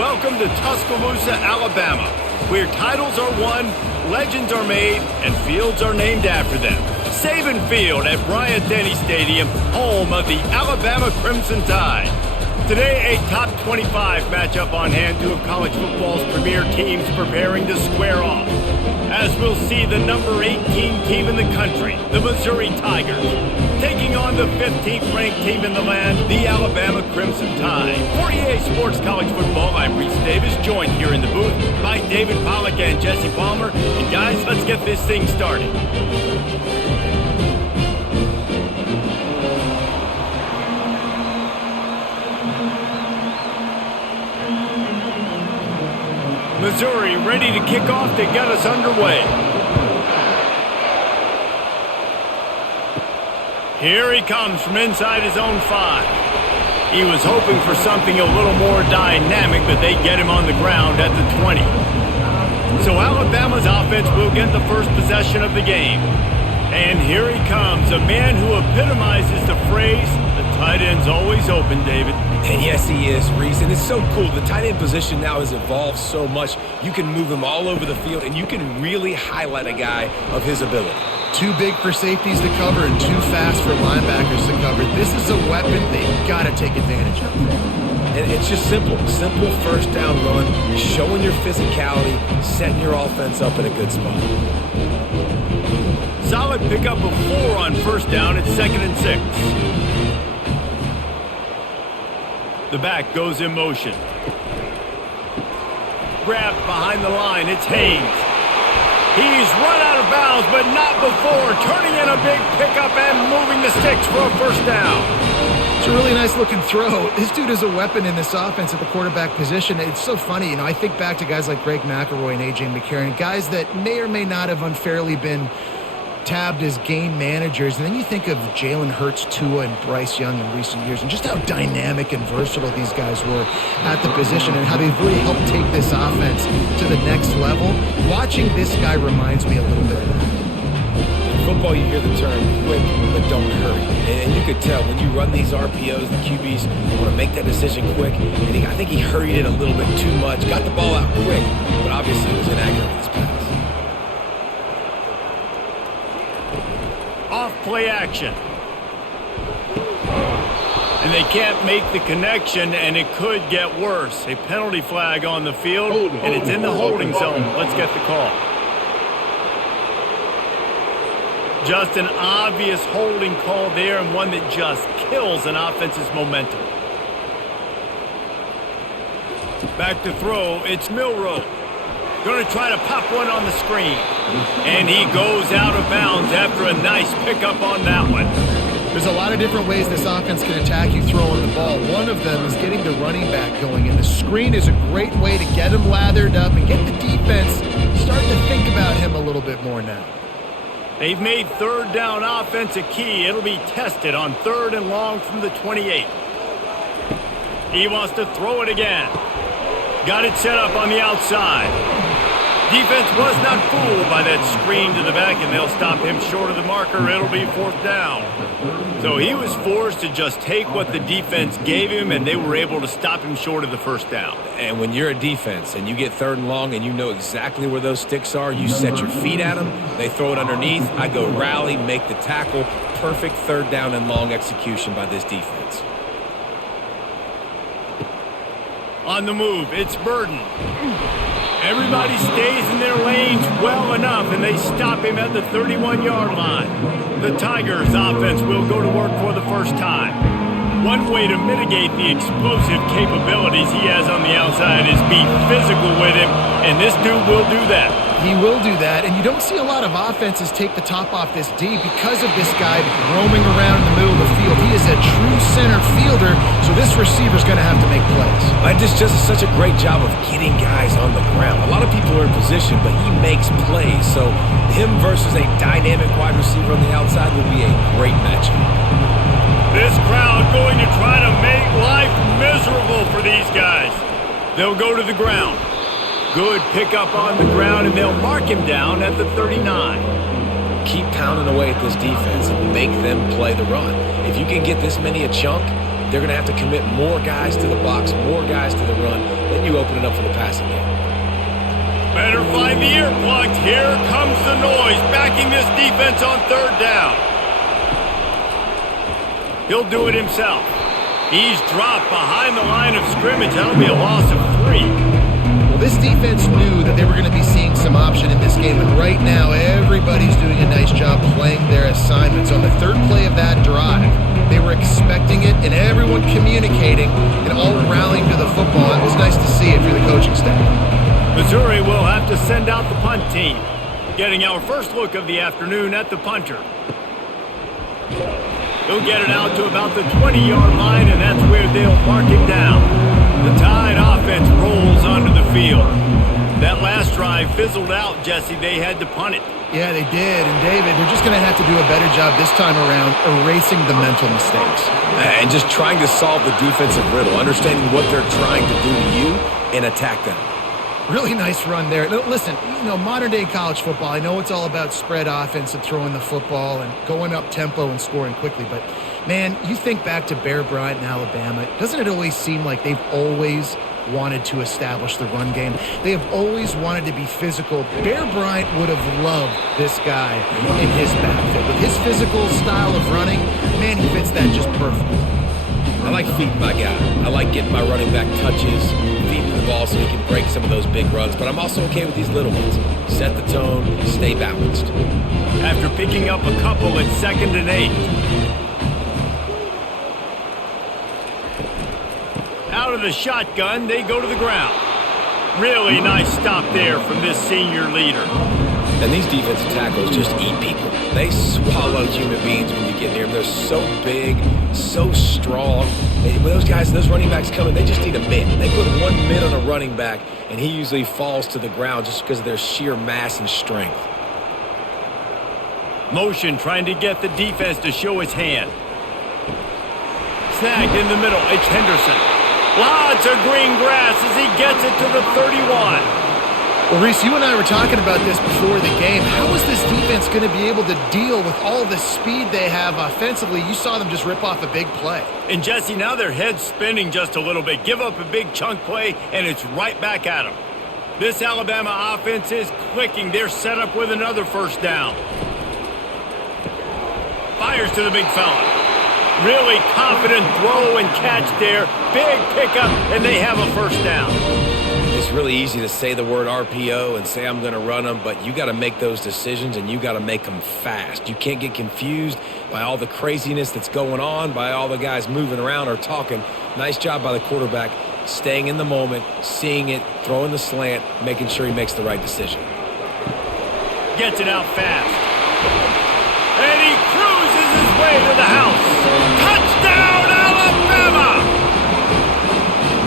Welcome to Tuscaloosa, Alabama, where titles are won, legends are made, and fields are named after them. Saban Field at Bryant-Denny Stadium, home of the Alabama Crimson Tide. Today, a top 25 matchup on hand, two of college football's premier teams preparing to square off. As we'll see the number 18 team in the country, the Missouri Tigers, taking on the 15th ranked team in the land, the Alabama Crimson Tide. For EA Sports College Football, I'm Reese Davis, joined here in the booth by David Pollack and Jesse Palmer. And guys, let's get this thing started. Missouri ready to kick off to get us underway. Here he comes from inside his own 5. He was hoping for something a little more dynamic, but they get him on the ground at the 20. So Alabama's offense will get the first possession of the game. And here he comes, a man who epitomizes the phrase, the tight end's always open, David. And yes, he is, Reese. And it's so cool. The tight end position now has evolved so much. You can move him all over the field, and you can really highlight a guy of his ability. Too big for safeties to cover and too fast for linebackers to cover. This is a weapon they've got to take advantage of. And it's just simple. Simple first down run, showing your physicality, setting your offense up in a good spot. Solid pickup of 4 on first down at 2nd and 6. The back goes in motion. Grabbed behind the line, it's Haynes. He's run out of bounds, but not before turning in a big pickup and moving the sticks for a first down. It's a really nice looking throw. This dude is a weapon in this offense at the quarterback position. It's so funny, I think back to guys like Greg McElroy and A.J. McCarron, guys that may or may not have unfairly been tabbed as game managers, and then you think of Jalen Hurts, Tua, and Bryce Young in recent years, and just how dynamic and versatile these guys were at the position and how they've really helped take this offense to the next level. Watching this guy reminds me a little bit of that. In football, you hear the term quick, but don't hurry. And you could tell when you run these RPOs, the QBs want to make that decision quick, and I think he hurried it a little bit too much, got the ball out quick, but obviously was inaccurate with his pass. Off play action. And they can't make the connection, and it could get worse. A penalty flag on the field, and it's in the holding zone. Let's get the call. Just an obvious holding call there, and one that just kills an offense's momentum. Back to throw, it's Milroe. Going to try to pop one on the screen. And he goes out of bounds after a nice pickup on that one. There's a lot of different ways this offense can attack you throwing the ball. One of them is getting the running back going, and the screen is a great way to get him lathered up and get the defense starting to think about him a little bit more now. They've made third down offense a key. It'll be tested on 3rd and long from the 28. He wants to throw it again. Got it set up on the outside. Defense was not fooled by that screen to the back, and they'll stop him short of the marker. It'll be 4th down. So he was forced to just take what the defense gave him, and they were able to stop him short of the first down. And when you're a defense and you get 3rd and long and you know exactly where those sticks are, you set your feet at them, they throw it underneath, I go rally, make the tackle. Perfect 3rd down and long execution by this defense. On the move, it's Burden. Everybody stays in their lanes well enough, and they stop him at the 31-yard line. The Tigers' offense will go to work for the first time. One way to mitigate the explosive capabilities he has on the outside is be physical with him, and this dude will do that. He will do that, and you don't see a lot of offenses take the top off this D because of this guy roaming around in the middle of the field. He is a true center fielder, so this receiver's going to have to make plays. I just does such a great job of getting guys on the ground. A lot of people are in position, but he makes plays, so him versus a dynamic wide receiver on the outside will be a great matchup. This crowd going to try to make life miserable for these guys. They'll go to the ground. Good pickup on the ground, and they'll mark him down at the 39. Keep pounding away at this defense and make them play the run. If you can get this many a chunk, they're going to have to commit more guys to the box, more guys to the run. Then you open it up for the passing game. Better find the earplugs. Here comes the noise, backing this defense on third down. He'll do it himself. He's dropped behind the line of scrimmage. That'll be a loss of 3. Well, this defense knew that they were going to be seeing some option in this game, and right now everybody's doing a nice job playing their assignments. On the third play of that drive, they were expecting it, and everyone communicating and all rallying to the football. It was nice to see if you're the coaching staff. Missouri will have to send out the punt team. Getting our first look of the afternoon at the punter. He'll get it out to about the 20-yard line, and that's where they'll mark him down. The Tide offense rolls onto the field. That last drive fizzled out, Jesse. They had to punt it. Yeah, they did. And, David, they're just going to have to do a better job this time around erasing the mental mistakes. And just trying to solve the defensive riddle, understanding what they're trying to do to you and attack them. Really nice run there. Listen, modern-day college football, I know it's all about spread offense and throwing the football and going up tempo and scoring quickly, but, man, you think back to Bear Bryant in Alabama, doesn't it always seem like they've always wanted to establish the run game? They have always wanted to be physical. Bear Bryant would have loved this guy in his backfield. With his physical style of running, man, he fits that just perfectly. I like feeding my guy. I like getting my running back touches, feeding the ball so he can break some of those big runs, but I'm also okay with these little ones. Set the tone, stay balanced. After picking up a couple at 2nd and 8. Out of the shotgun, they go to the ground. Really nice stop there from this senior leader. And these defensive tackles just eat people. They swallow human beings when you get near them. They're so big, so strong. And when those guys, those running backs come in, they just need a mitt. They put 1 mitt on a running back, and he usually falls to the ground just because of their sheer mass and strength. Motion trying to get the defense to show his hand. Snagged in the middle. It's Henderson. Lots of green grass as he gets it to the 31. Well, Reese, you and I were talking about this before the game. How is this defense going to be able to deal with all the speed they have offensively? You saw them just rip off a big play. And, Jesse, now their head's spinning just a little bit. Give up a big chunk play, and it's right back at them. This Alabama offense is clicking. They're set up with another first down. Fires to the big fella. Really confident throw and catch there. Big pickup, and they have a first down. It's really easy to say the word RPO and say I'm going to run them, but you got to make those decisions and you got to make them fast. You can't get confused by all the craziness that's going on, by all the guys moving around or talking. Nice job by the quarterback, staying in the moment, seeing it, throwing the slant, making sure he makes the right decision. Gets it out fast. And he cruises his way to the house. Touchdown, Alabama!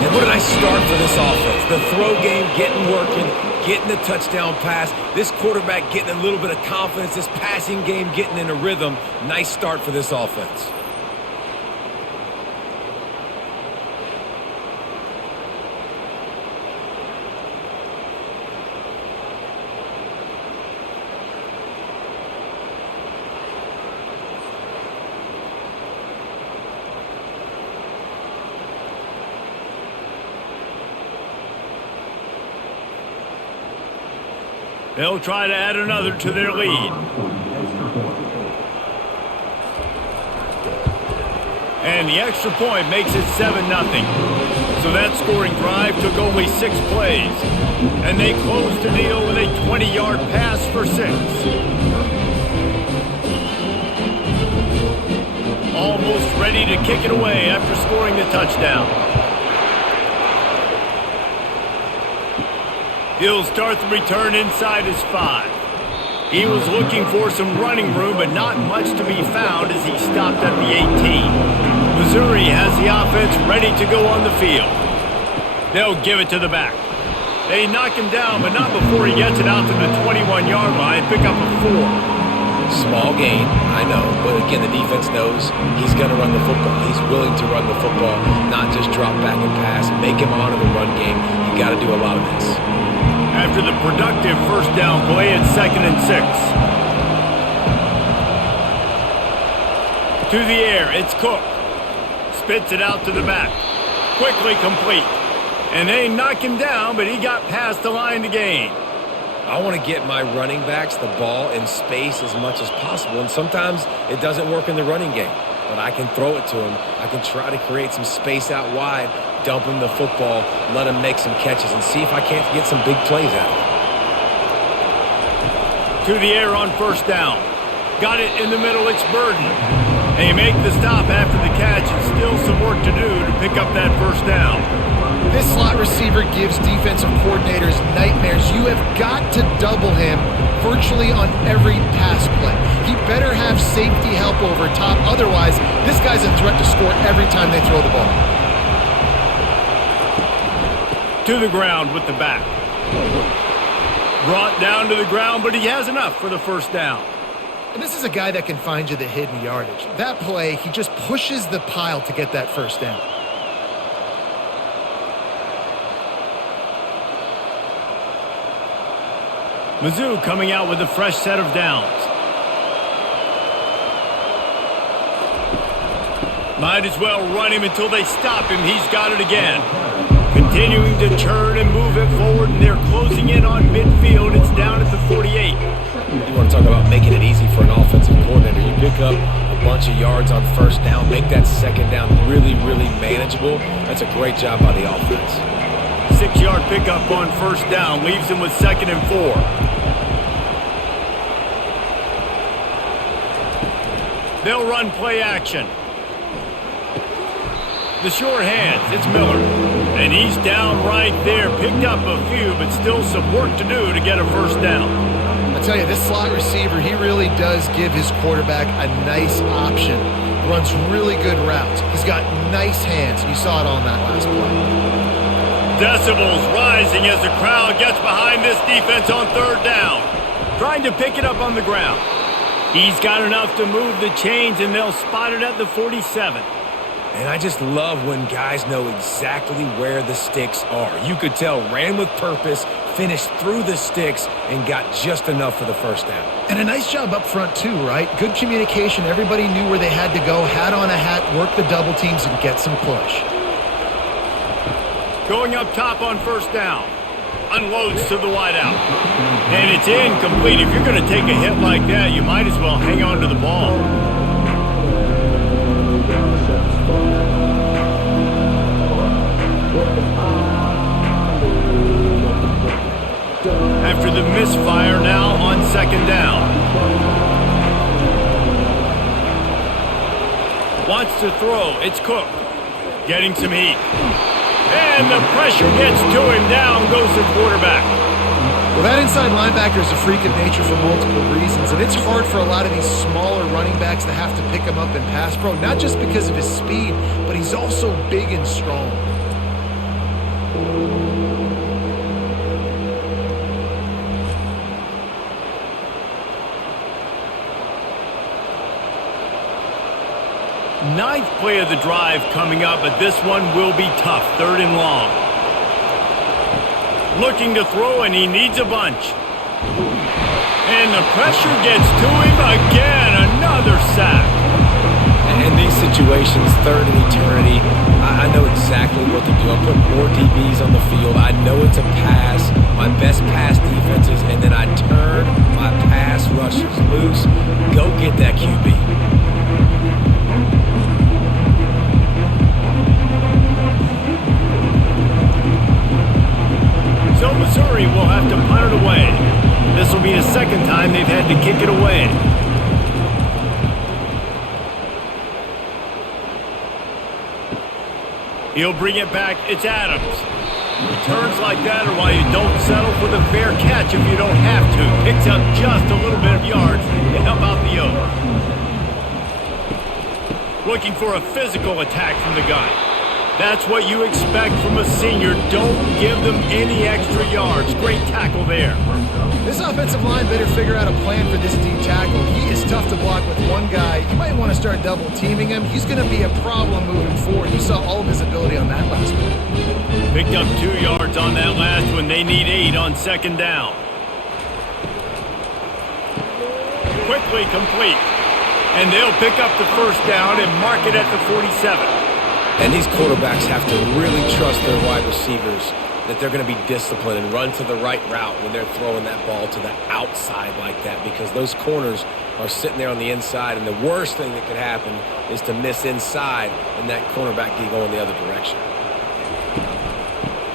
And what a nice start for this offense. The throw game getting working, getting the touchdown pass. This quarterback getting a little bit of confidence. This passing game getting in a rhythm. Nice start for this offense. They'll try to add another to their lead. And the extra point makes it 7-0. So that scoring drive took only 6 plays. And they closed the deal with a 20-yard pass for 6. Almost ready to kick it away after scoring the touchdown. He'll start the return inside his 5. He was looking for some running room, but not much to be found as he stopped at the 18. Missouri has the offense ready to go on the field. They'll give it to the back. They knock him down, but not before he gets it out to the 21-yard line, pick up a 4. Small gain, I know, but again, the defense knows he's going to run the football. He's willing to run the football, not just drop back and pass, make him honor the run game. You got to do a lot of this. After the productive first down play at 2nd and 6. To the air, it's Cook. spits it out to the back. Quickly complete. And they knock him down, but he got past the line to gain. I want to get my running backs the ball in space as much as possible, and sometimes it doesn't work in the running game. But I can throw it to him. I can try to create some space out wide, dump him the football, let him make some catches, and see if I can't get some big plays out of it. To the air on first down. Got it in the middle, it's Burden. They make the stop after the catch, and still some work to do to pick up that first down. This slot receiver gives defensive coordinators nightmares. You have got to double him virtually on every pass play. He better have safety help over top. Otherwise, this guy's a threat to score every time they throw the ball. To the ground with the back. Brought down to the ground, but he has enough for the first down. And this is a guy that can find you the hidden yardage. That play, he just pushes the pile to get that first down. Mizzou coming out with a fresh set of downs. Might as well run him until they stop him. He's got it again. Continuing to turn and move it forward, and they're closing in on midfield. It's down at the 48. You want to talk about making it easy for an offensive coordinator. You pick up a bunch of yards on first down, make that second down really, really manageable. That's a great job by the offense. 6-yard pickup on first down leaves him with 2nd and 4. They'll run play action. The short hands, it's Miller. And he's down right there. Picked up a few, but still some work to do to get a first down. I tell you, this slot receiver, he really does give his quarterback a nice option. Runs really good routes. He's got nice hands, and you saw it on that last play. Decibels rising as the crowd gets behind this defense on 3rd down. Trying to pick it up on the ground. He's got enough to move the chains, and they'll spot it at the 47. And I just love when guys know exactly where the sticks are. You could tell ran with purpose, finished through the sticks, and got just enough for the first down. And a nice job up front too, right? Good communication. Everybody knew where they had to go, hat on a hat, work the double teams, and get some push. Going up top on first down. Unloads to the wideout. And it's incomplete. If you're going to take a hit like that, you might as well hang on to the ball. After the misfire, now on 2nd down. Wants to throw. It's Cook. Getting some heat. And the pressure gets to him. Down goes the quarterback. Well, that inside linebacker is a freak of nature for multiple reasons, and it's hard for a lot of these smaller running backs to have to pick him up in pass pro, not just because of his speed, but he's also big and strong. Ninth play of the drive coming up, but this one will be tough. 3rd and long. Looking to throw, and he needs a bunch. And the pressure gets to him again. Another sack. In these situations, 3rd and eternity, I know exactly what to do. I put more DBs on the field. I know it's a pass, my best pass defenses, and then I turn my pass rushers loose. Go get that QB. So Missouri will have to punt it away. This will be the 2nd time they've had to kick it away. He'll bring it back. It's Adams. Returns like that are why you don't settle for the fair catch if you don't have to. Picks up just a little bit of yards to help out the Oaks. Looking for a physical attack from the gun. That's what you expect from a senior. Don't give them any extra yards. Great tackle there. This offensive line better figure out a plan for this D tackle. He is tough to block with one guy. You might want to start double teaming him. He's going to be a problem moving forward. You saw all of his ability on that last one. Picked up 2 yards on that last one. They need 8 on 2nd down. Quickly complete. And they'll pick up the first down and mark it at the 47. And these quarterbacks have to really trust their wide receivers that they're going to be disciplined and run to the right route when they're throwing that ball to the outside like that, because those corners are sitting there on the inside, and the worst thing that could happen is to miss inside and that cornerback can go in the other direction.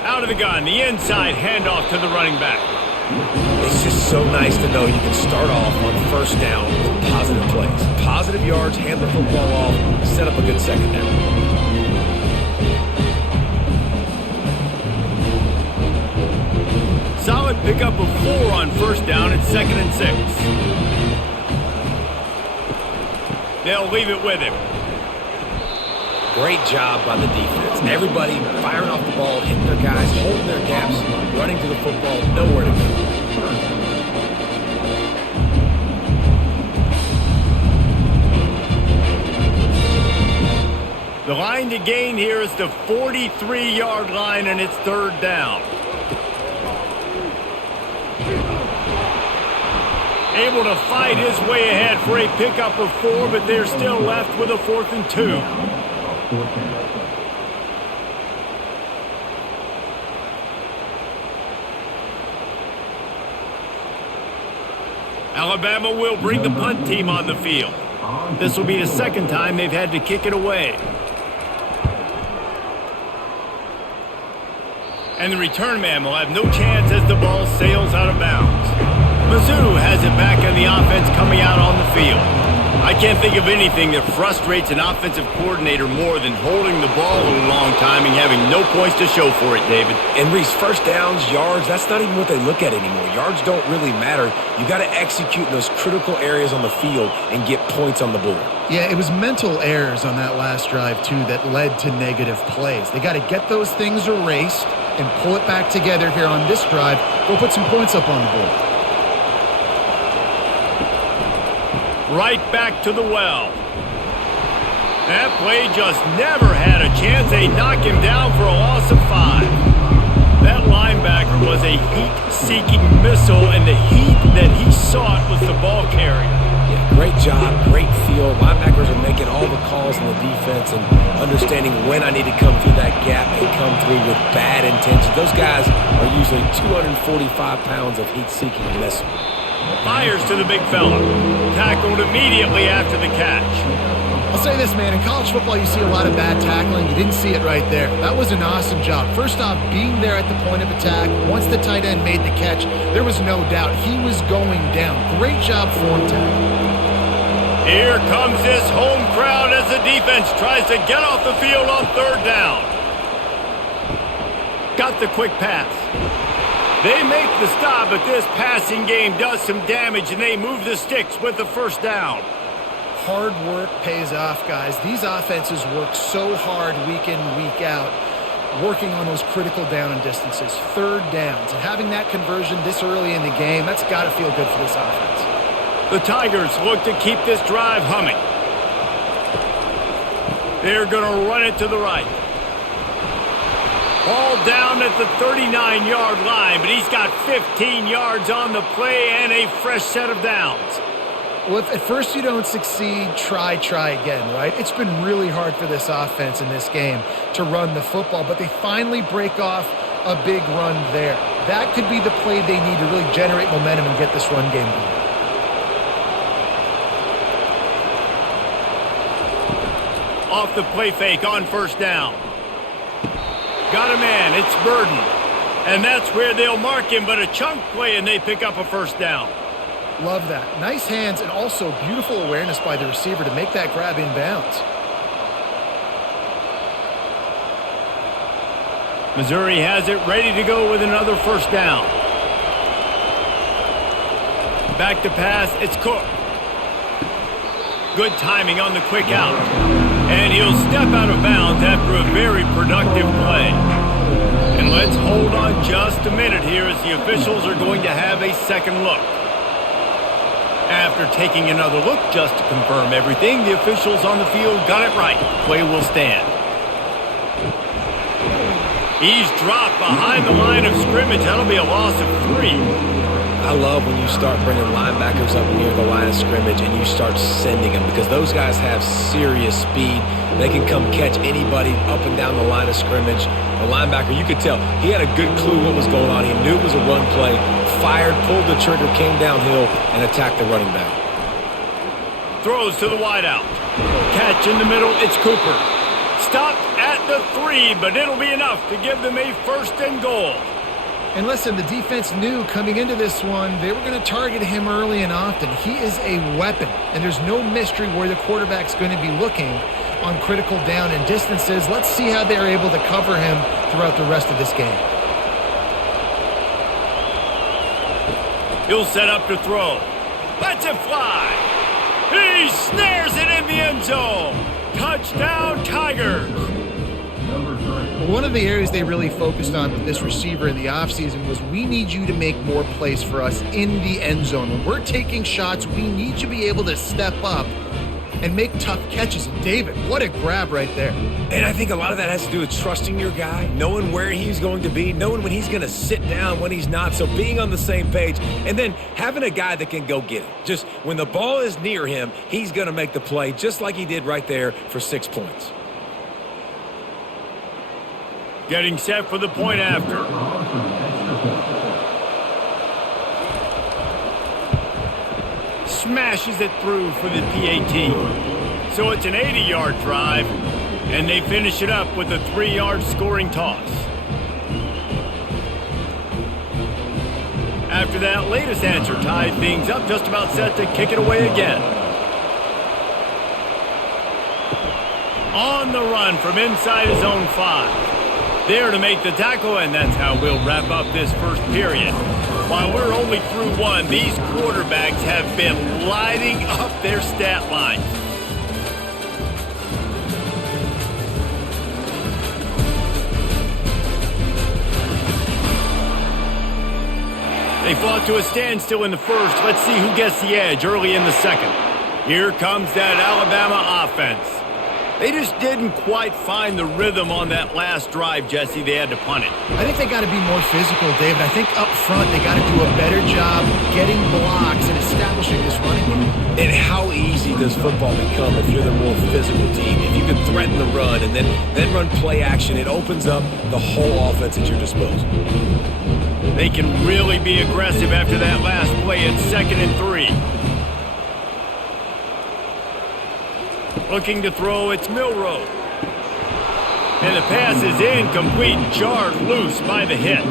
Out of the gun, the inside handoff to the running back. It's just so nice to know you can start off on first down with positive plays. Positive yards, hand the football off, set up a good second down. Solid pickup of 4 on first down. It's 2nd and 6. They'll leave it with him. Great job by the defense. Everybody firing off the ball, hitting their guys, holding their gaps, running to the football, nowhere to go. The line to gain here is the 43-yard line, and it's 3rd down. Able to fight his way ahead for a pickup of 4, but they're still left with a 4th and 2. Alabama will bring the punt team on the field. This will be the 2nd time they've had to kick it away. And the return man will have no chance as the ball sails out of bounds. Mizzou has it back on the offense coming out on the field. I can't think of anything that frustrates an offensive coordinator more than holding the ball a long time and having no points to show for it, David. And Reese, first downs, yards, that's not even what they look at anymore. Yards don't really matter. You got to execute in those critical areas on the field and get points on the board. Yeah, it was mental errors on that last drive, too, that led to negative plays. They got to get those things erased and pull it back together here on this drive. Go put some points up on the board. Right back to the well. That play just never had a chance. They knock him down for a loss of 5. That linebacker was a heat-seeking missile, and the heat that he sought was the ball carrier. Yeah, great job, great feel. Linebackers are making all the calls in the defense and understanding when I need to come through that gap and come through with bad intention. Those guys are usually 245 pounds of heat-seeking missile. Fires to the big fella. Tackled immediately after the catch. I'll say this, man. In college football, you see a lot of bad tackling. You didn't see it right there. That was an awesome job. First off, being there at the point of attack. Once the tight end made the catch, there was no doubt he was going down. Great job for him tackling. Here comes this home crowd as the defense tries to get off the field on 3rd down. Got the quick pass. They make the stop, but this passing game does some damage, and they move the sticks with the 1st down. Hard work pays off, guys. These offenses work so hard week in, week out, working on those critical down and distances, 3rd downs. And having that conversion this early in the game, that's got to feel good for this offense. The Tigers look to keep this drive humming. They're going to run it to the right. Ball down at the 39-yard line, but he's got 15 yards on the play and a fresh set of downs. Well, if at first you don't succeed, try again, right? It's been really hard for this offense in this game to run the football, but they finally break off a big run there. That could be the play they need to really generate momentum and get this run game going. Off the play fake on 1st down. Got a man, it's Burden. And that's where they'll mark him, but a chunk play and they pick up a 1st down. Love that. Nice hands and also beautiful awareness by the receiver to make that grab inbounds. Missouri has it ready to go with another 1st down. Back to pass, it's Cook. Good timing on the quick out. And he'll step out of bounds after a very productive play. And let's hold on just a minute here as the officials are going to have a second look. After taking another look just to confirm everything, the officials on the field got it right. Play will stand. He's dropped behind the line of scrimmage. That'll be a loss of 3. I love when you start bringing linebackers up near the line of scrimmage and you start sending them because those guys have serious speed. They can come catch anybody up and down the line of scrimmage. A linebacker, you could tell, he had a good clue what was going on. He knew it was a run play, fired, pulled the trigger, came downhill, and attacked the running back. Throws to the wideout. Catch in the middle, it's Cooper. Stopped at the 3, but it'll be enough to give them a 1st and goal. And listen, the defense knew coming into this one, they were going to target him early and often. He is a weapon, and there's no mystery where the quarterback's going to be looking on critical down and distances. Let's see how they're able to cover him throughout the rest of this game. He'll set up to throw. Lets it fly. He snares it in the end zone. Touchdown, Tigers. One of the areas they really focused on with this receiver in the offseason was we need you to make more plays for us in the end zone. When we're taking shots, we need you to be able to step up and make tough catches. And David, what a grab right there. And I think a lot of that has to do with trusting your guy, knowing where he's going to be, knowing when he's going to sit down, when he's not. So being on the same page and then having a guy that can go get it. Just when the ball is near him, he's going to make the play just like he did right there for 6 points. Getting set for the point after. Smashes it through for the PAT. So it's an 80-yard drive, and they finish it up with a 3-yard scoring toss. After that latest answer tied things up, just about set to kick it away again. On the run from inside his own 5. There to make the tackle, and that's how we'll wrap up this first period. While we're only through one, these quarterbacks have been lighting up their stat lines. They fought to a standstill in the first. Let's see who gets the edge early in the second. Here comes that Alabama offense. They just didn't quite find the rhythm on that last drive, Jesse. They had to punt it. I think they got to be more physical, David. I think up front they got to do a better job getting blocks and establishing this running game. And how easy does football become if you're the more physical team? If you can threaten the run and then run play action, it opens up the whole offense at your disposal. They can really be aggressive after that last play. It's 2nd and 3. Looking to throw, it's Milroe. And the pass is incomplete, jarred loose by the hit.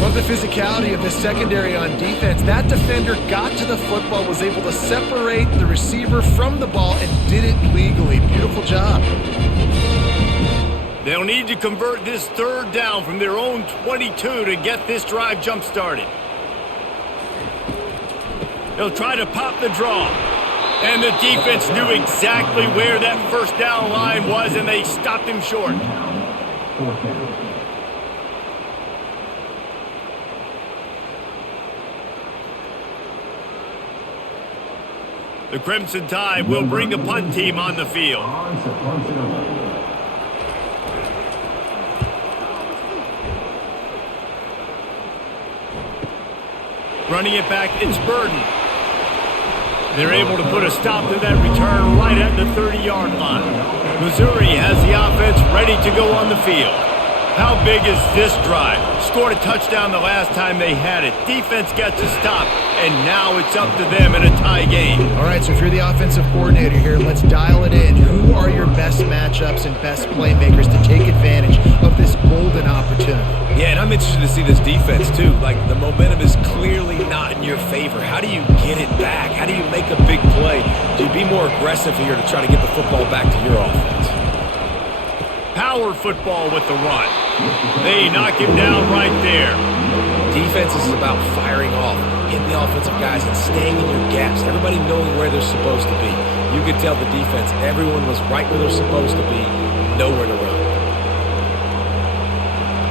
Love the physicality of the secondary on defense. That defender got to the football, was able to separate the receiver from the ball, and did it legally. Beautiful job. They'll need to convert this 3rd down from their own 22 to get this drive jump-started. They'll try to pop the draw. And the defense knew exactly where that 1st down line was, and they stopped him short. The Crimson Tide will bring the punt team on the field. Running it back, it's Burden. They're able to put a stop to that return right at the 30-yard line. Missouri has the offense ready to go on the field. How big is this drive? Scored a touchdown the last time they had it. Defense gets a stop, and now it's up to them in a tie game. All right, so if you're the offensive coordinator here, let's dial it in. Who are your best matchups and best playmakers to take advantage of this golden opportunity? Yeah, and I'm interested to see this defense, too. Like, the momentum is clearly not in your favor. How do you get it back? How do you make a big play? Do you be more aggressive here to try to get the football back to your offense? Power football with the run. They knock him down right there. Defense is about firing off, hitting the offensive guys, and staying in your gaps. Everybody knowing where they're supposed to be. You could tell the defense, everyone was right where they're supposed to be, nowhere to run.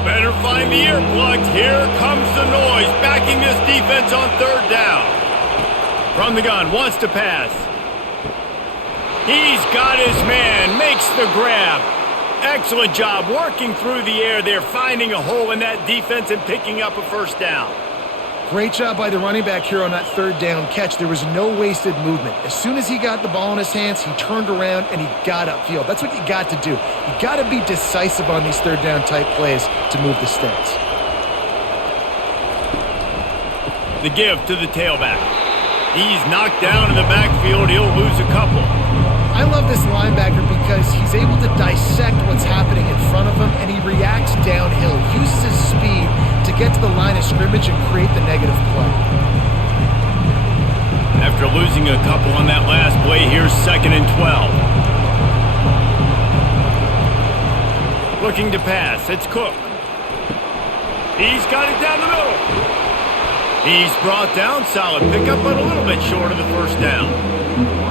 Better find the earplugs. Here comes the noise, backing this defense on 3rd down. From the gun, wants to pass. He's got his man, makes the grab. Excellent job working through the air there, finding a hole in that defense and picking up a 1st down. Great job by the running back here on that third down catch. There was no wasted movement. As soon as he got the ball in his hands, he turned around and he got upfield. That's what you got to do. You got to be decisive on these third down type plays to move the sticks. The give to the tailback. He's knocked down in the backfield. He'll lose a couple. I love this linebacker because he's able to dissect what's happening in front of him, and he reacts downhill, uses his speed to get to the line of scrimmage and create the negative play. After losing a couple on that last play, here's 2nd and 12. Looking to pass, it's Cook. He's got it down the middle. He's brought down, solid pickup, but a little bit short of the first down.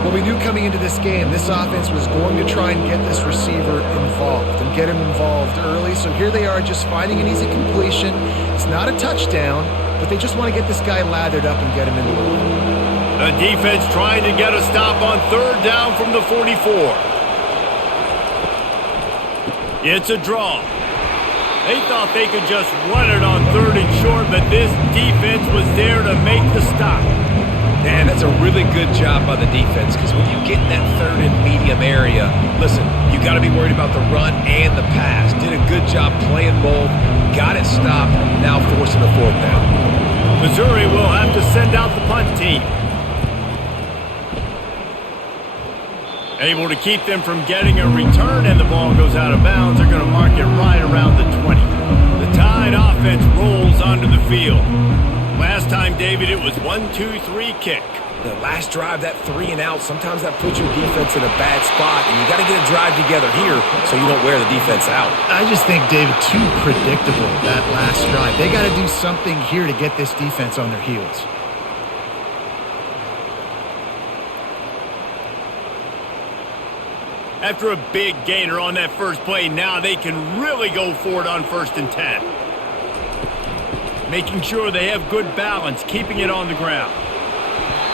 Well, we knew coming into this game, this offense was going to try and get this receiver involved and get him involved early. So here they are just finding an easy completion. It's not a touchdown, but they just want to get this guy lathered up and get him in the line. The defense trying to get a stop on 3rd down from the 44. It's a draw. They thought they could just run it on 3rd and short, but this defense was there to make the stop. Man, that's a really good job by the defense, because when you get in that 3rd and medium area, listen, you got to be worried about the run and the pass. Did a good job playing both, got it stopped, now forcing a 4th down. Missouri will have to send out the punt team. Able to keep them from getting a return, and the ball goes out of bounds. They're going to mark it right around the 20. The Tide offense rolls onto the field. Last time, David, it was 1-2-3 kick. The last drive, that 3 and out, sometimes that puts your defense in a bad spot, and you got to get a drive together here so you don't wear the defense out. I just think, David, too predictable, that last drive. They got to do something here to get this defense on their heels. After a big gainer on that first play, now they can really go for it on 1st and 10. Making sure they have good balance, keeping it on the ground.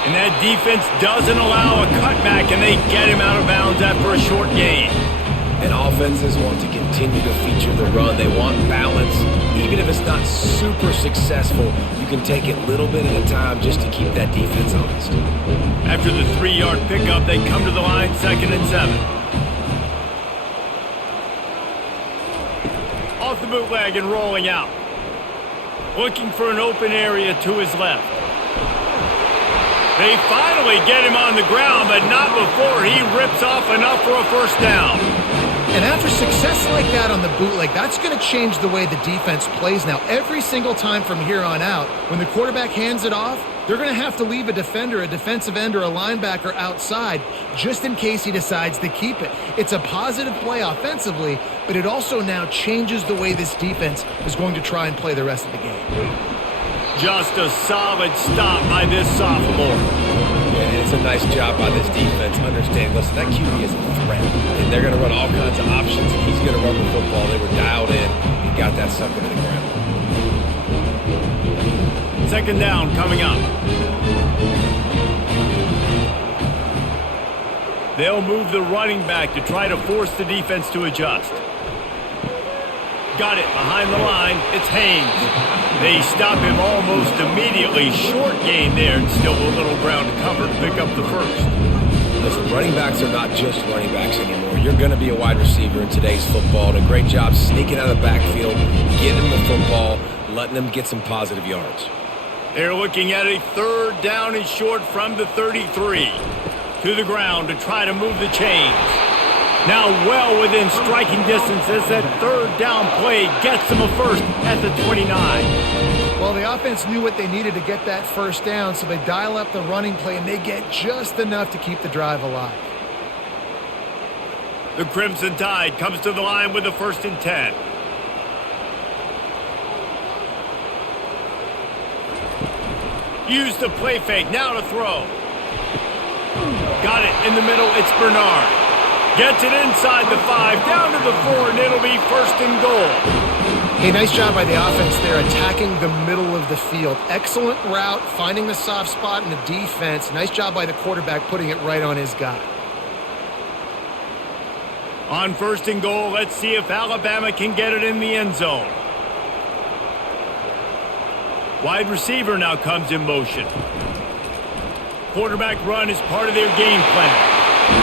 And that defense doesn't allow a cutback, and they get him out of bounds after a short gain. And offenses want to continue to feature the run. They want balance. Even if it's not super successful, you can take it a little bit at a time just to keep that defense honest. After the 3-yard pickup, they come to the line, 2nd and 7. Off the bootleg and rolling out. Looking for an open area to his left. They finally get him on the ground, but not before he rips off enough for a 1st down. And after success like that on the bootleg, that's going to change the way the defense plays now. Every single time from here on out, when the quarterback hands it off, they're going to have to leave a defender, a defensive end, or a linebacker outside just in case he decides to keep it. It's a positive play offensively, but it also now changes the way this defense is going to try and play the rest of the game. Just a solid stop by this sophomore. And it's a nice job by this defense. Understand, listen, that QB is a threat. And they're going to run all kinds of options, and he's going to run the football. They were dialed in and got that sucker to the ground. 2nd down coming up. They'll move the running back to try to force the defense to adjust. Got it behind the line. It's Haynes. They stop him almost immediately. Short gain there, and still a little ground to cover to pick up the 1st. Listen, running backs are not just running backs anymore. You're going to be a wide receiver in today's football. And a great job sneaking out of the backfield, getting them the football, letting them get some positive yards. They're looking at a 3rd down and short from the 33. To the ground to try to move the chains. Now well within striking distance as that 3rd down play gets them a 1st at the 29. Well, the offense knew what they needed to get that 1st down, so they dial up the running play, and they get just enough to keep the drive alive. The Crimson Tide comes to the line with a 1st and 10. Use the play fake, now to throw. Got it in the middle, it's Bernard. Gets it inside the 5, down to the 4, and it'll be 1st and goal. Hey, nice job by the offense there, attacking the middle of the field. Excellent route, finding the soft spot in the defense. Nice job by the quarterback, putting it right on his guy. On 1st and goal, let's see if Alabama can get it in the end zone. Wide receiver now comes in motion. Quarterback run is part of their game plan.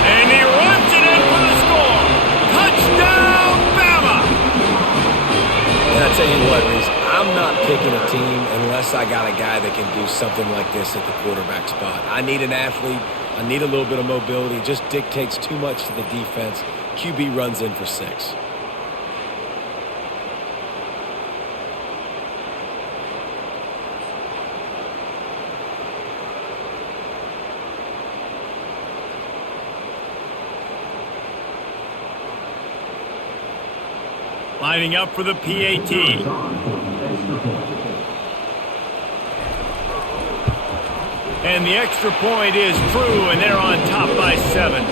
And he runs it in for the score. Touchdown, Bama! And I tell you what, Reese, I'm not picking a team unless I got a guy that can do something like this at the quarterback spot. I need an athlete. I need a little bit of mobility. It just dictates too much to the defense. QB runs in for 6. Lining up for the PAT. And the extra point is true, and they're on top by 7.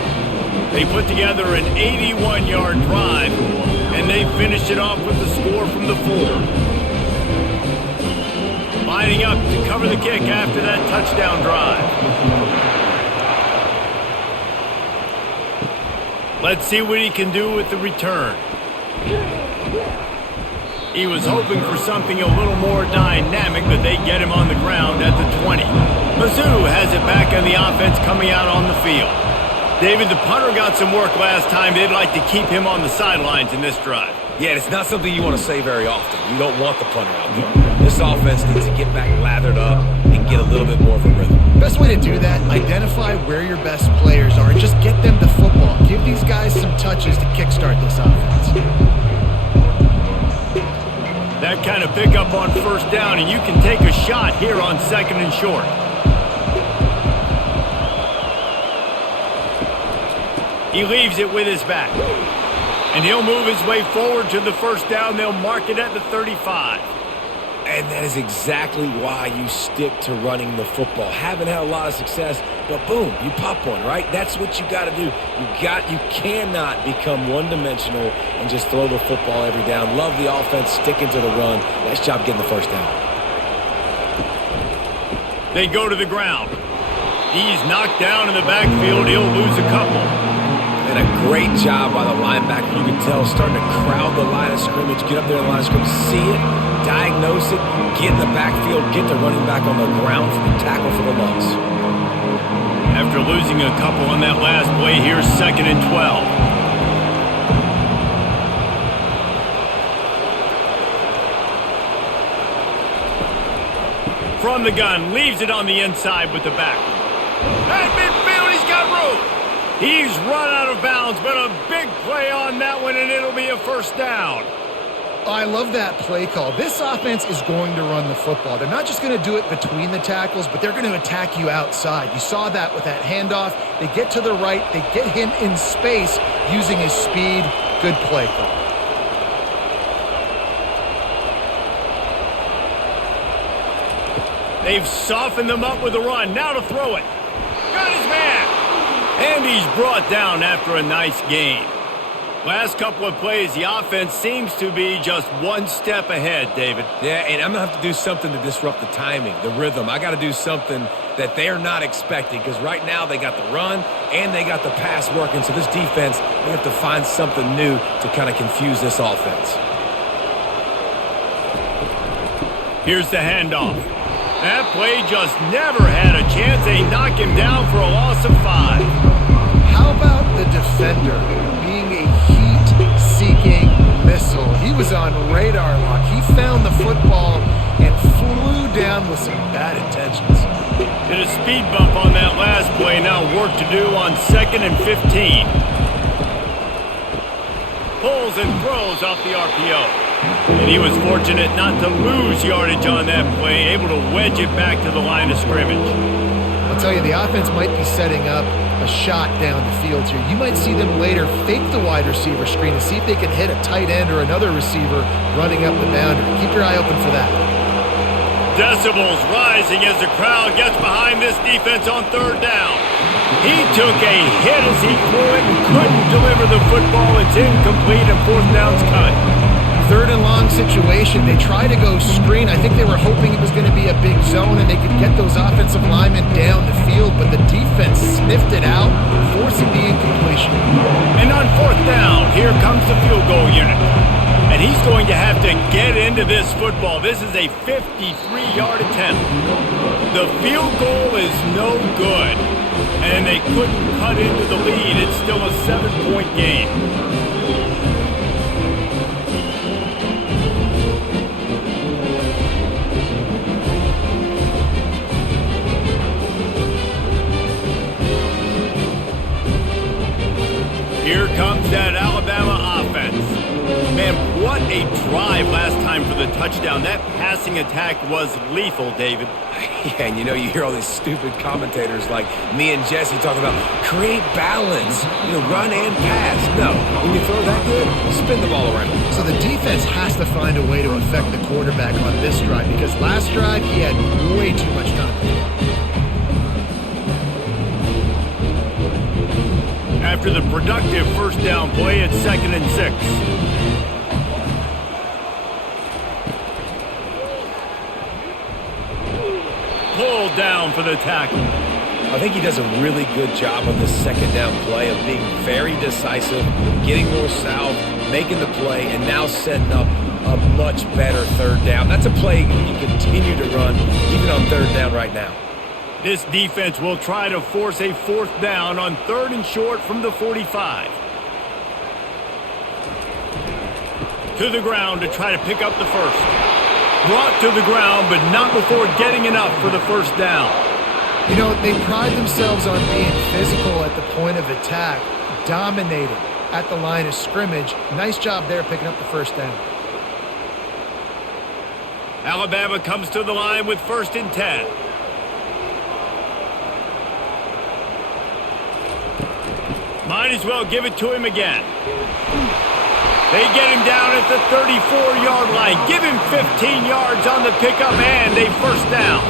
They put together an 81-yard drive, and they finished it off with a score from the 4. Lining up to cover the kick after that touchdown drive. Let's see what he can do with the return. He was hoping for something a little more dynamic, but they get him on the ground at the 20. Mizzou has it back on the offense coming out on the field. David, the punter got some work last time. They'd like to keep him on the sidelines in this drive. Yeah, it's not something you want to say very often. You don't want the punter out there. This offense needs to get back lathered up and get a little bit more of a rhythm. Best way to do that, identify where your best players are and just get them the football. Give these guys some touches to kickstart this offense. That kind of pickup on first down, and you can take a shot here on 2nd and short. He leaves it with his back. And he'll move his way forward to the first down. They'll mark it at the 35. And that is exactly why you stick to running the football. Haven't had a lot of success, but boom, you pop one, right? That's what you got to do. You cannot become one-dimensional and just throw the football every down. Love the offense, sticking to the run. Nice job getting the first down. They go to the ground. He's knocked down in the backfield. He'll lose a couple. And a great job by the linebacker. You can tell starting to crowd the line of scrimmage, get up there in the line of scrimmage, see it, diagnose it, get in the backfield, get the running back on the ground for the tackle for the loss. After losing a couple on that last play, here's 2nd and 12. From the gun, leaves it on the inside with the back. At midfield, he's got room. He's run out of bounds, but a big play on that one, and it'll be a first down. I love that play call. This offense is going to run the football. They're not just going to do it between the tackles, but they're going to attack you outside. You saw that with that handoff. They get to the right. They get him in space using his speed. Good play call. They've softened them up with a run. Now to throw it. Got his man. And he's brought down after a nice gain. Last couple of plays, the offense seems to be just one step ahead, David. Yeah, and I'm going to have to do something to disrupt the timing, the rhythm. I got to do something that they're not expecting because right now they got the run and they got the pass working. So this defense, they have to find something new to kind of confuse this offense. Here's the handoff. That play just never had a chance. They knock him down for a loss of 5. How about the defender being a heat-seeking missile? He was on radar lock. He found the football and flew down with some bad intentions. Did a speed bump on that last play. Now work to do on 2nd and 15. Pulls and throws off the RPO. And he was fortunate not to lose yardage on that play, able to wedge it back to the line of scrimmage. I'll tell you, the offense might be setting up a shot down the field here. You might see them later fake the wide receiver screen and see if they can hit a tight end or another receiver running up the boundary. Keep your eye open for that. Decibels rising as the crowd gets behind this defense on 3rd down. He took a hit as he threw it and couldn't deliver the football. It's incomplete and 4th down's cut. 3rd and long situation. They try to go screen. I think they were hoping it was going to be a big zone and they could get those offensive linemen down the field, but the defense sniffed it out, forcing the incompletion. And on 4th down, here comes the field goal unit. And he's He's going to have to get into this football. This is a 53-yard attempt. The field goal is no good, and they couldn't cut into the lead. It's still a 7-point game. Here comes that Alabama offense. Man, what a drive last time for the touchdown. That passing attack was lethal, David. Yeah, and you hear all these stupid commentators like me and Jesse talking about create balance, run and pass. No, when you throw that good, spin the ball around. So the defense has to find a way to affect the quarterback on this drive because last drive he had way too much time. After the productive first down play, it's 2nd and 6. Pulled down for the tackle. I think he does a really good job on this 2nd down play of being very decisive, getting north-south, making the play, and now setting up a much better 3rd down. That's a play he can continue to run even on 3rd down right now. This defense will try to force a 4th down on 3rd and short from the 45. To the ground to try to pick up the first. Brought to the ground, but not before getting enough for the 1st down. They pride themselves on being physical at the point of attack, dominating at the line of scrimmage. Nice job there picking up the 1st down. Alabama comes to the line with 1st and 10. Might as well give it to him again. They get him down at the 34-yard line. Give him 15 yards on the pickup and a 1st down.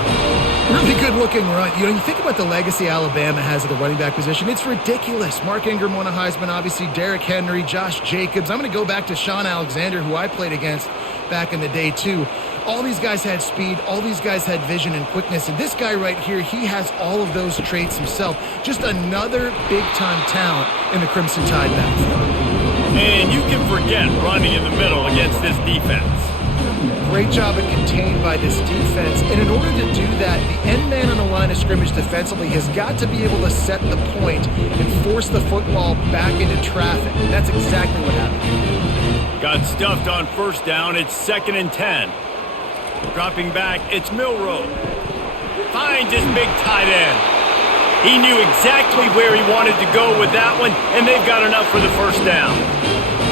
Really good-looking run. You think about the legacy Alabama has at the running back position. It's ridiculous. Mark Ingram won a Heisman, obviously. Derrick Henry, Josh Jacobs. I'm going to go back to Sean Alexander, who I played against back in the day, too. All these guys had speed. All these guys had vision and quickness. And this guy right here, he has all of those traits himself. Just another big-time talent in the Crimson Tide backfield. And you can forget running in the middle against this defense. Great job at contained by this defense. And in order to do that, the end man on the line of scrimmage defensively has got to be able to set the point and force the football back into traffic. And that's exactly what happened. Got stuffed on 1st down. It's 2nd and 10. Dropping back, it's Milroe. Finds his big tight end. He knew exactly where he wanted to go with that one, and they've got enough for the 1st down.